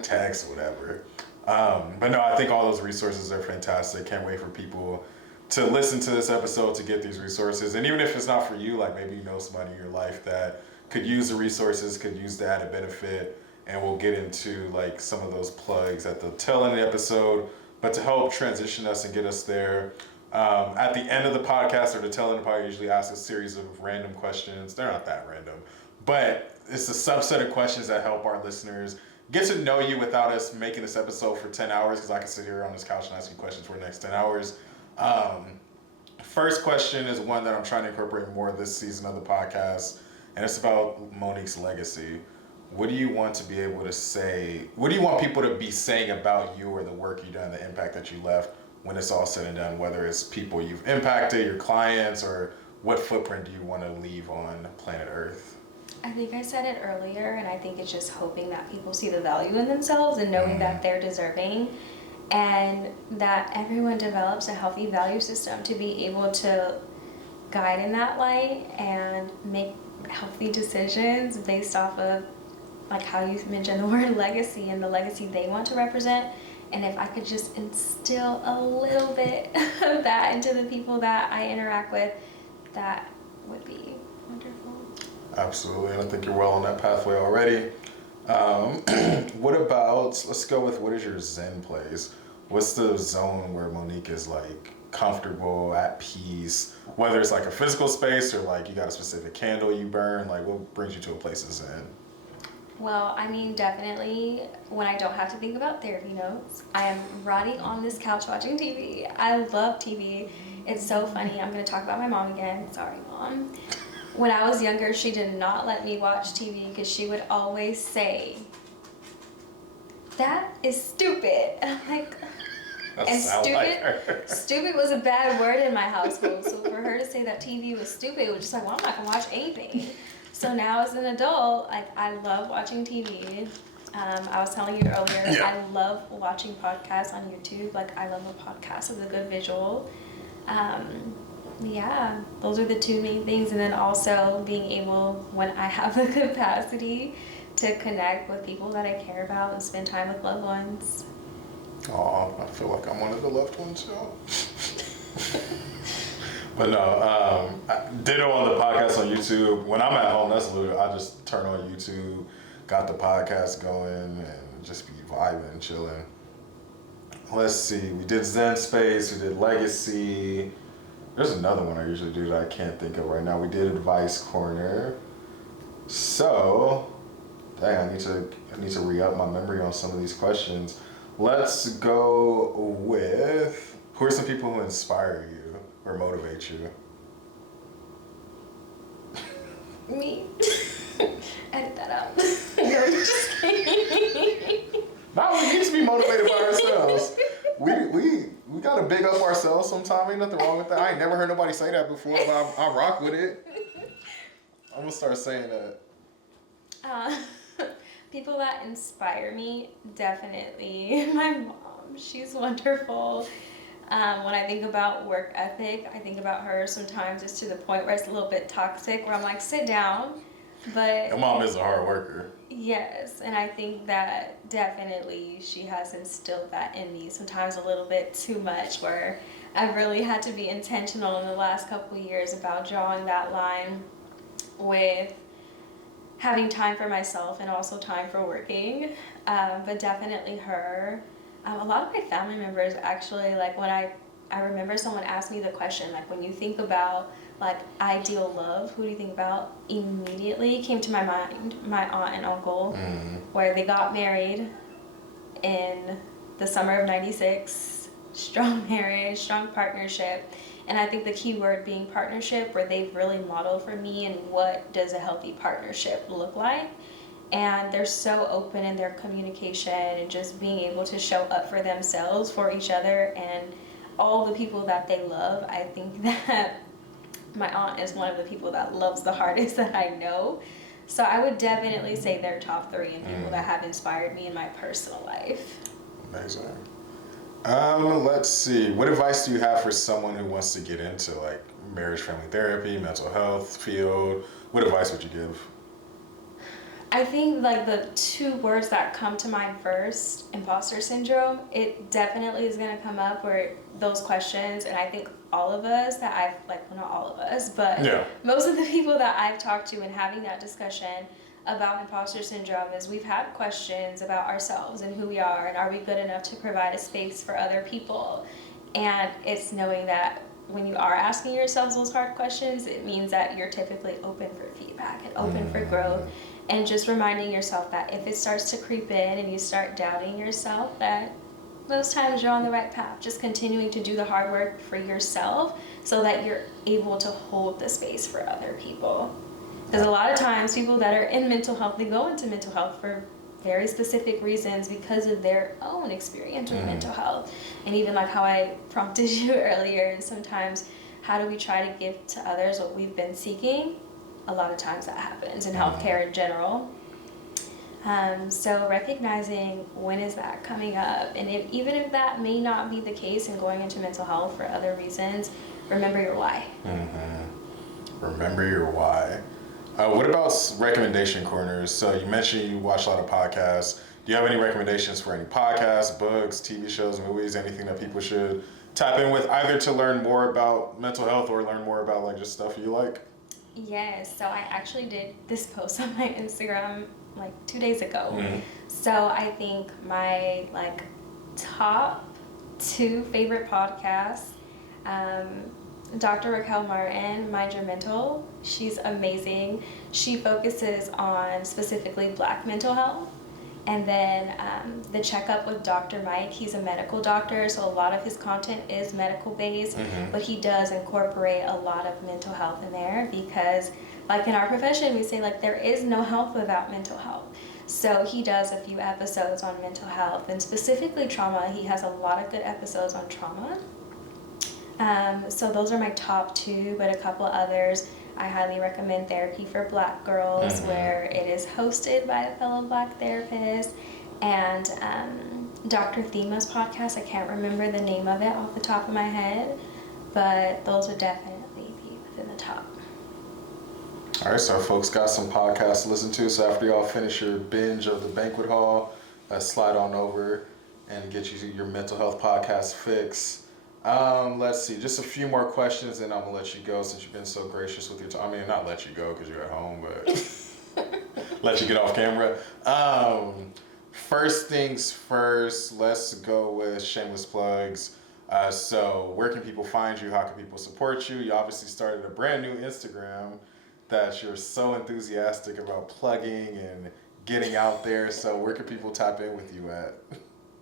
text, whatever. But no, I think all those resources are fantastic. Can't wait for people to listen to this episode to get these resources. And even if it's not for you, like maybe you know somebody in your life that could use the resources, could use the added benefit, and we'll get into like some of those plugs at the tail end of the episode. But to help transition us and get us there, at the end of the podcast or the tail end of the podcast, I usually ask a series of random questions. They're not that random, but it's a subset of questions that help our listeners get to know you without us making this episode for 10 hours, because I can sit here on this couch and ask you questions for the next 10 hours. First question is one that I'm trying to incorporate more this season of the podcast, and it's about Monique's legacy. What do you want to be able to say? What do you want people to be saying about you or the work you've done, the impact that you left when it's all said and done, whether it's people you've impacted, your clients, or what footprint do you want to leave on planet Earth? I think I said it earlier, and I think it's just hoping that people see the value in themselves and knowing that they're deserving, and that everyone develops a healthy value system to be able to guide in that light and make healthy decisions based off of, like how you mentioned the word legacy and the legacy they want to represent. And if I could just instill a little bit of that into the people that I interact with, that would be wonderful. Absolutely, and I think you're well on that pathway already. What about, let's go with, what is your Zen place? What's the zone where Monique is like comfortable, at peace, whether it's like a physical space or like you got a specific candle you burn, like what brings you to a place of Zen? Well, I mean, definitely when I don't have to think about therapy notes, I am rotting on this couch watching TV. I love TV. It's so funny. I'm going to talk about my mom again. Sorry, Mom. When I was younger, she did not let me watch TV because she would always say, "That is stupid." And I'm like, stupid was a bad word in my household. So for her to say that TV was stupid, it was just like, well, I'm not going to watch anything. So now as an adult, like I love watching TV. I was telling you earlier, I love watching podcasts on YouTube. Like I love a podcast with a good visual. Yeah, those are the two main things. And then also being able, when I have the capacity, to connect with people that I care about and spend time with loved ones. Oh, I feel like I'm one of the loved ones, too. But no, ditto on the podcast on YouTube. When I'm at home, that's literally, I just turn on YouTube, got the podcast going, and just be vibing, chilling. Let's see, we did Zen Space, we did Legacy. There's another one I usually do that I can't think of right now. We did Advice Corner. So, dang, I need to re-up my memory on some of these questions. Let's go with, who are some people who inspire you or motivate you? Me. Edit that out. No, just kidding. No, we need to be motivated by ourselves. We gotta big up ourselves sometime. Ain't nothing wrong with that. I ain't never heard nobody say that before, but I rock with it. I'm gonna start saying that. People that inspire me, definitely my mom. She's wonderful. When I think about work ethic, I think about her. Sometimes it's to the point where it's a little bit toxic, where I'm like, sit down. But your mom is a hard worker. Yes, and I think that definitely she has instilled that in me. Sometimes a little bit too much, where I've really had to be intentional in the last couple of years about drawing that line with having time for myself and also time for working. But definitely her. A lot of my family members actually, like when I remember someone asked me the question, like when you think about like ideal love, who do you think about? Immediately came to my mind my aunt and uncle, where they got married in the summer of '96. Strong marriage, strong partnership. And I think the key word being partnership, where they've really modeled for me and what does a healthy partnership look like. And they're so open in their communication and just being able to show up for themselves, for each other, and all the people that they love. I think that my aunt is one of the people that loves the hardest that I know. So I would definitely say they're top 3 in people that have inspired me in my personal life. Amazing. Let's see. What advice do you have for someone who wants to get into like marriage, family therapy, mental health field? What advice would you give? I think like the 2 words that come to mind first, imposter syndrome, it definitely is going to come up, where those questions, and I think all of us that I've, like, well, not all of us, but most of the people that I've talked to and having that discussion about imposter syndrome is we've had questions about ourselves and who we are and are we good enough to provide a space for other people. And it's knowing that when you are asking yourselves those hard questions, it means that you're typically open for feedback and open for growth. And just reminding yourself that if it starts to creep in and you start doubting yourself, that those times you're on the right path. Just continuing to do the hard work for yourself so that you're able to hold the space for other people. Because a lot of times people that are in mental health, they go into mental health for very specific reasons because of their own experience with mental health. And even like how I prompted you earlier, and sometimes how do we try to give to others what we've been seeking? A lot of times that happens in healthcare in general. So recognizing when is that coming up, and even if that may not be the case and going into mental health for other reasons, remember your why. Remember your why. What about recommendation corners? So you mentioned you watch a lot of podcasts. Do you have any recommendations for any podcasts, books, TV shows, movies, anything that people should tap in with, either to learn more about mental health or learn more about like just stuff you like? Yes, so I actually did this post on my Instagram like 2 days ago. So I think my like top 2 favorite podcasts, Dr. Raquel Martin, Mind Your Mental. She's amazing. She focuses on specifically Black mental health. And then the checkup with Dr. Mike, he's a medical doctor, so a lot of his content is medical based, but he does incorporate a lot of mental health in there because, like in our profession, we say like there is no health without mental health. So he does a few episodes on mental health and specifically trauma. He has a lot of good episodes on trauma. So those are my top 2, but a couple others. I highly recommend Therapy for Black Girls, where it is hosted by a fellow Black therapist, and Dr. Thima's podcast. I can't remember the name of it off the top of my head, but those would definitely be within the top. All right, so our folks got some podcasts to listen to. So after y'all finish your binge of the banquet hall, slide on over and get you your mental health podcast fix. Let's see, just a few more questions and I'm gonna let you go since you've been so gracious with your time. I mean, not let you go because you're at home, but let you get off camera. First things first, let's go with shameless plugs. So where can people find you? How can people support you? You obviously started a brand new Instagram that you're so enthusiastic about plugging and getting out there. So where can people tap in with you at?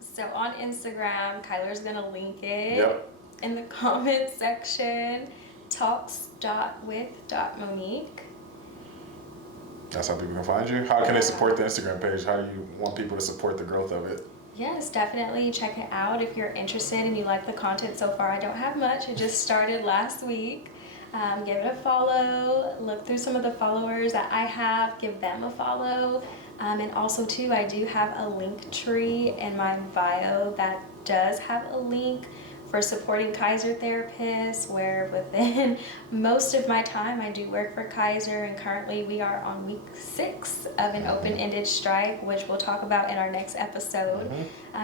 So on Instagram, Kyler's gonna link it in the comment section. Talks.with.Monique. That's how people can find you. How can they support the Instagram page? How do you want people to support the growth of it? Yes, definitely check it out if you're interested and you like the content so far. I don't have much. It just started last week. Give it a follow. Look through some of the followers that I have. Give them a follow. And also, too, I do have a link tree in my bio that does have a link for supporting Kaiser therapists, where within most of my time I do work for Kaiser, and currently we are on week 6 of an open-ended strike, which we'll talk about in our next episode.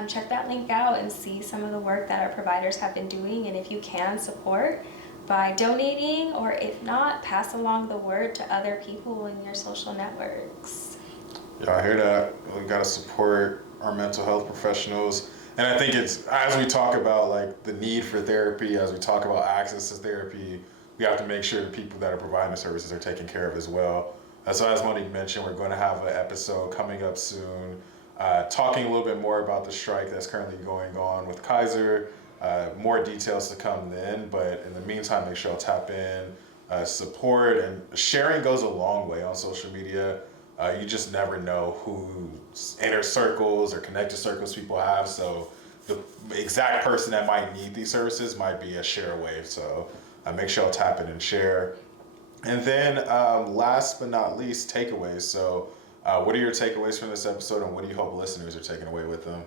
Check that link out and see some of the work that our providers have been doing, and if you can, support by donating, or if not, pass along the word to other people in your social networks. Yeah, I hear that. We gotta support our mental health professionals. And I think it's, as we talk about like the need for therapy, as we talk about access to therapy, we have to make sure the people that are providing the services are taken care of as well. So as Monique mentioned, we're going to have an episode coming up soon, talking a little bit more about the strike that's currently going on with Kaiser. More details to come then, but in the meantime, make sure you'll tap in, support, and sharing goes a long way on social media. You just never know whose inner circles or connected circles people have. So the exact person that might need these services might be a share away. So make sure you'll tap in and share. And then last but not least, takeaways. So what are your takeaways from this episode, and what do you hope listeners are taking away with them?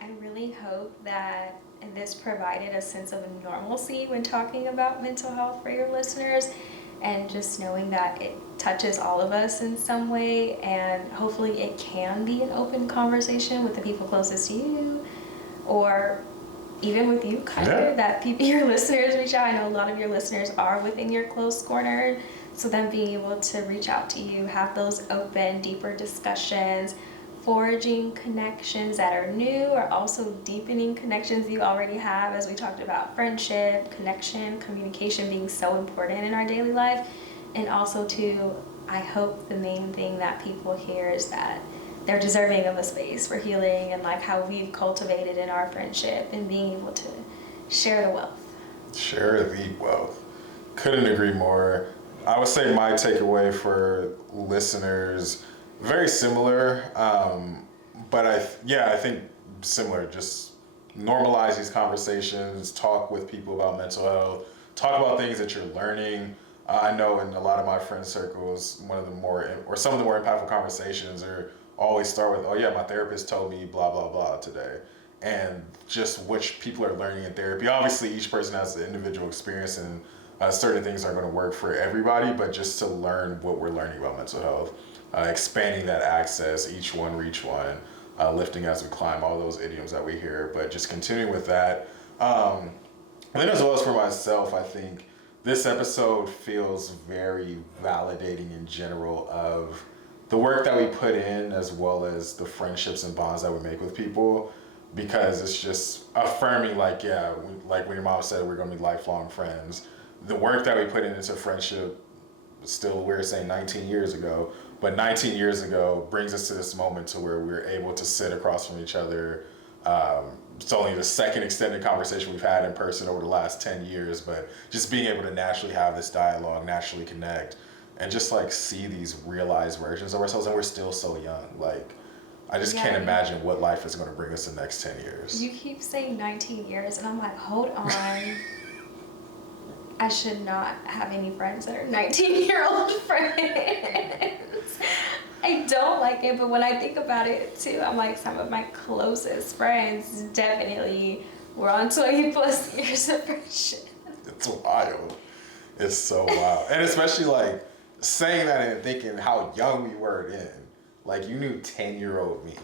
I really hope that this provided a sense of normalcy when talking about mental health for your listeners, and just knowing that it touches all of us in some way, and hopefully it can be an open conversation with the people closest to you, or even with you, Kaiser, that people, your listeners reach out. I know a lot of your listeners are within your close corner, so them being able to reach out to you, have those open, deeper discussions, forging connections that are new, or also deepening connections you already have, as we talked about friendship, connection, communication being so important in our daily life. And also too, I hope the main thing that people hear is that they're deserving of a space for healing, and like how we've cultivated in our friendship and being able to share the wealth. Share the wealth. Couldn't agree more. I would say my takeaway for listeners, very similar, but I think similar. Just normalize these conversations, talk with people about mental health, talk about things that you're learning. I know in a lot of my friend circles, some of the more impactful conversations are always start with, oh yeah, my therapist told me blah, blah, blah today. And just which people are learning in therapy. Obviously, each person has an individual experience, and certain things aren't going to work for everybody, but just to learn what we're learning about mental health. Expanding that access, each one reach one, lifting as we climb, all those idioms that we hear, but just continuing with that. And then as well as for myself, I think this episode feels very validating in general of the work that we put in, as well as the friendships and bonds that we make with people, because it's just affirming, like, yeah, like when your mom said, we're going to be lifelong friends. The work that we put into friendship, still we're saying 19 years ago, but 19 years ago brings us to this moment to where we're able to sit across from each other. It's only the second extended conversation we've had in person over the last 10 years, but just being able to naturally have this dialogue, naturally connect, and just like see these realized versions of ourselves. And we're still so young. Like, I just can't imagine what life is going to bring us in the next 10 years. You keep saying 19 years, and I'm like, hold on. I should not have any friends that are 19-year-old friends. I don't like it, but when I think about it too, I'm like, some of my closest friends definitely were on 20 plus years of friendship. It's wild. It's so wild. And especially like saying that and thinking how young we were then. Like, you knew 10-year-old me.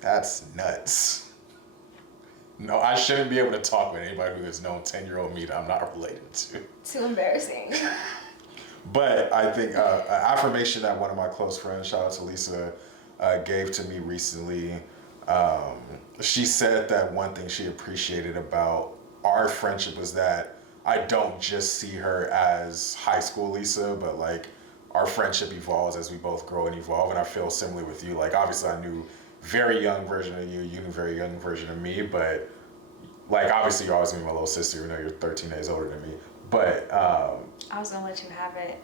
That's nuts. No, I shouldn't be able to talk with anybody who has known 10-year-old me that I'm not related to. Too embarrassing. But I think an affirmation that one of my close friends, shout out to Lisa, gave to me recently. She said that one thing she appreciated about our friendship was that I don't just see her as high school Lisa, but like our friendship evolves as we both grow and evolve. And I feel similar with you. Like, obviously I knew very young version of you, you knew very young version of me, but like, obviously you're always gonna be my little sister, even though you're 13 days older than me. But I was gonna let you have it.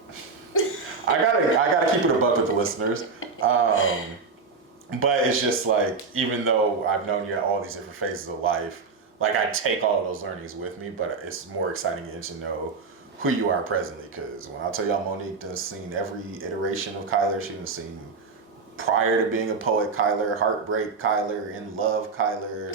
I gotta keep it a buck with the listeners. But it's just like, even though I've known you at all these different phases of life, like, I take all of those learnings with me, but it's more exciting to know who you are presently. Because when I tell y'all, Monique done seen every iteration of Kyler. She done seen prior to being a poet Kyler, heartbreak Kyler, in love Kyler,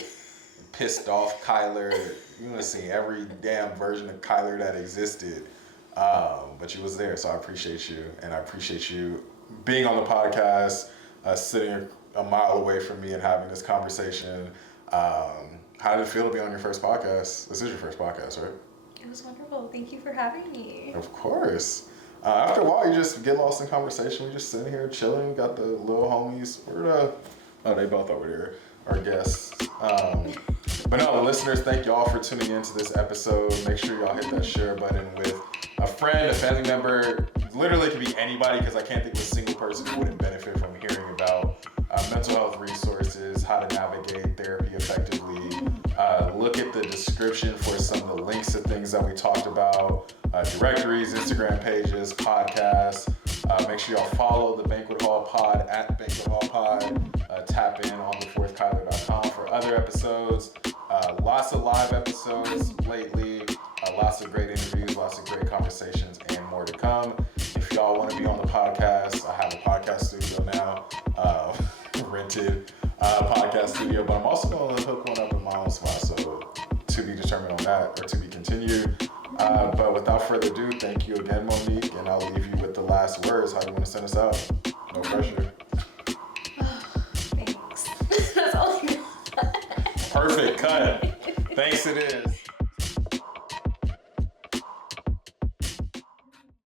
pissed off Kyler, You want to see every damn version of Kyler that existed. But you was there, so I appreciate you, and I appreciate you being on the podcast, sitting a mile away from me and having this conversation. How did it feel to be on your first podcast? This is your first podcast, right? It was wonderful. Thank you for having me. Of course. After a while, you just get lost in conversation. We just sitting here chilling. We got the little homies. They both over there, our guests. But no, listeners, thank y'all for tuning in to this episode. Make sure y'all hit that share button with a friend, a family member. Literally, it could be anybody, because I can't think of a single person who wouldn't benefit from hearing about mental health resources, how to navigate therapy effectively. Look at the description for some of the links to things that we talked about, directories, Instagram pages, podcasts. Make sure y'all follow the Banquet Hall Pod at Banquet Hall Pod. Tap in on thefourthkyler.com for other episodes. Lots of live episodes lately. Lots of great interviews, lots of great conversations, and more to come. If y'all want to be on the podcast, I have a podcast studio now, rented podcast studio, but I'm also going to hook one up in my own spot, so to be determined on that, or to be continued. But without further ado, thank you again, Monique, and I'll leave you with the last words. How do you want to send us out? No pressure. Thanks. That's all I got. Perfect, cut. Thanks, it is.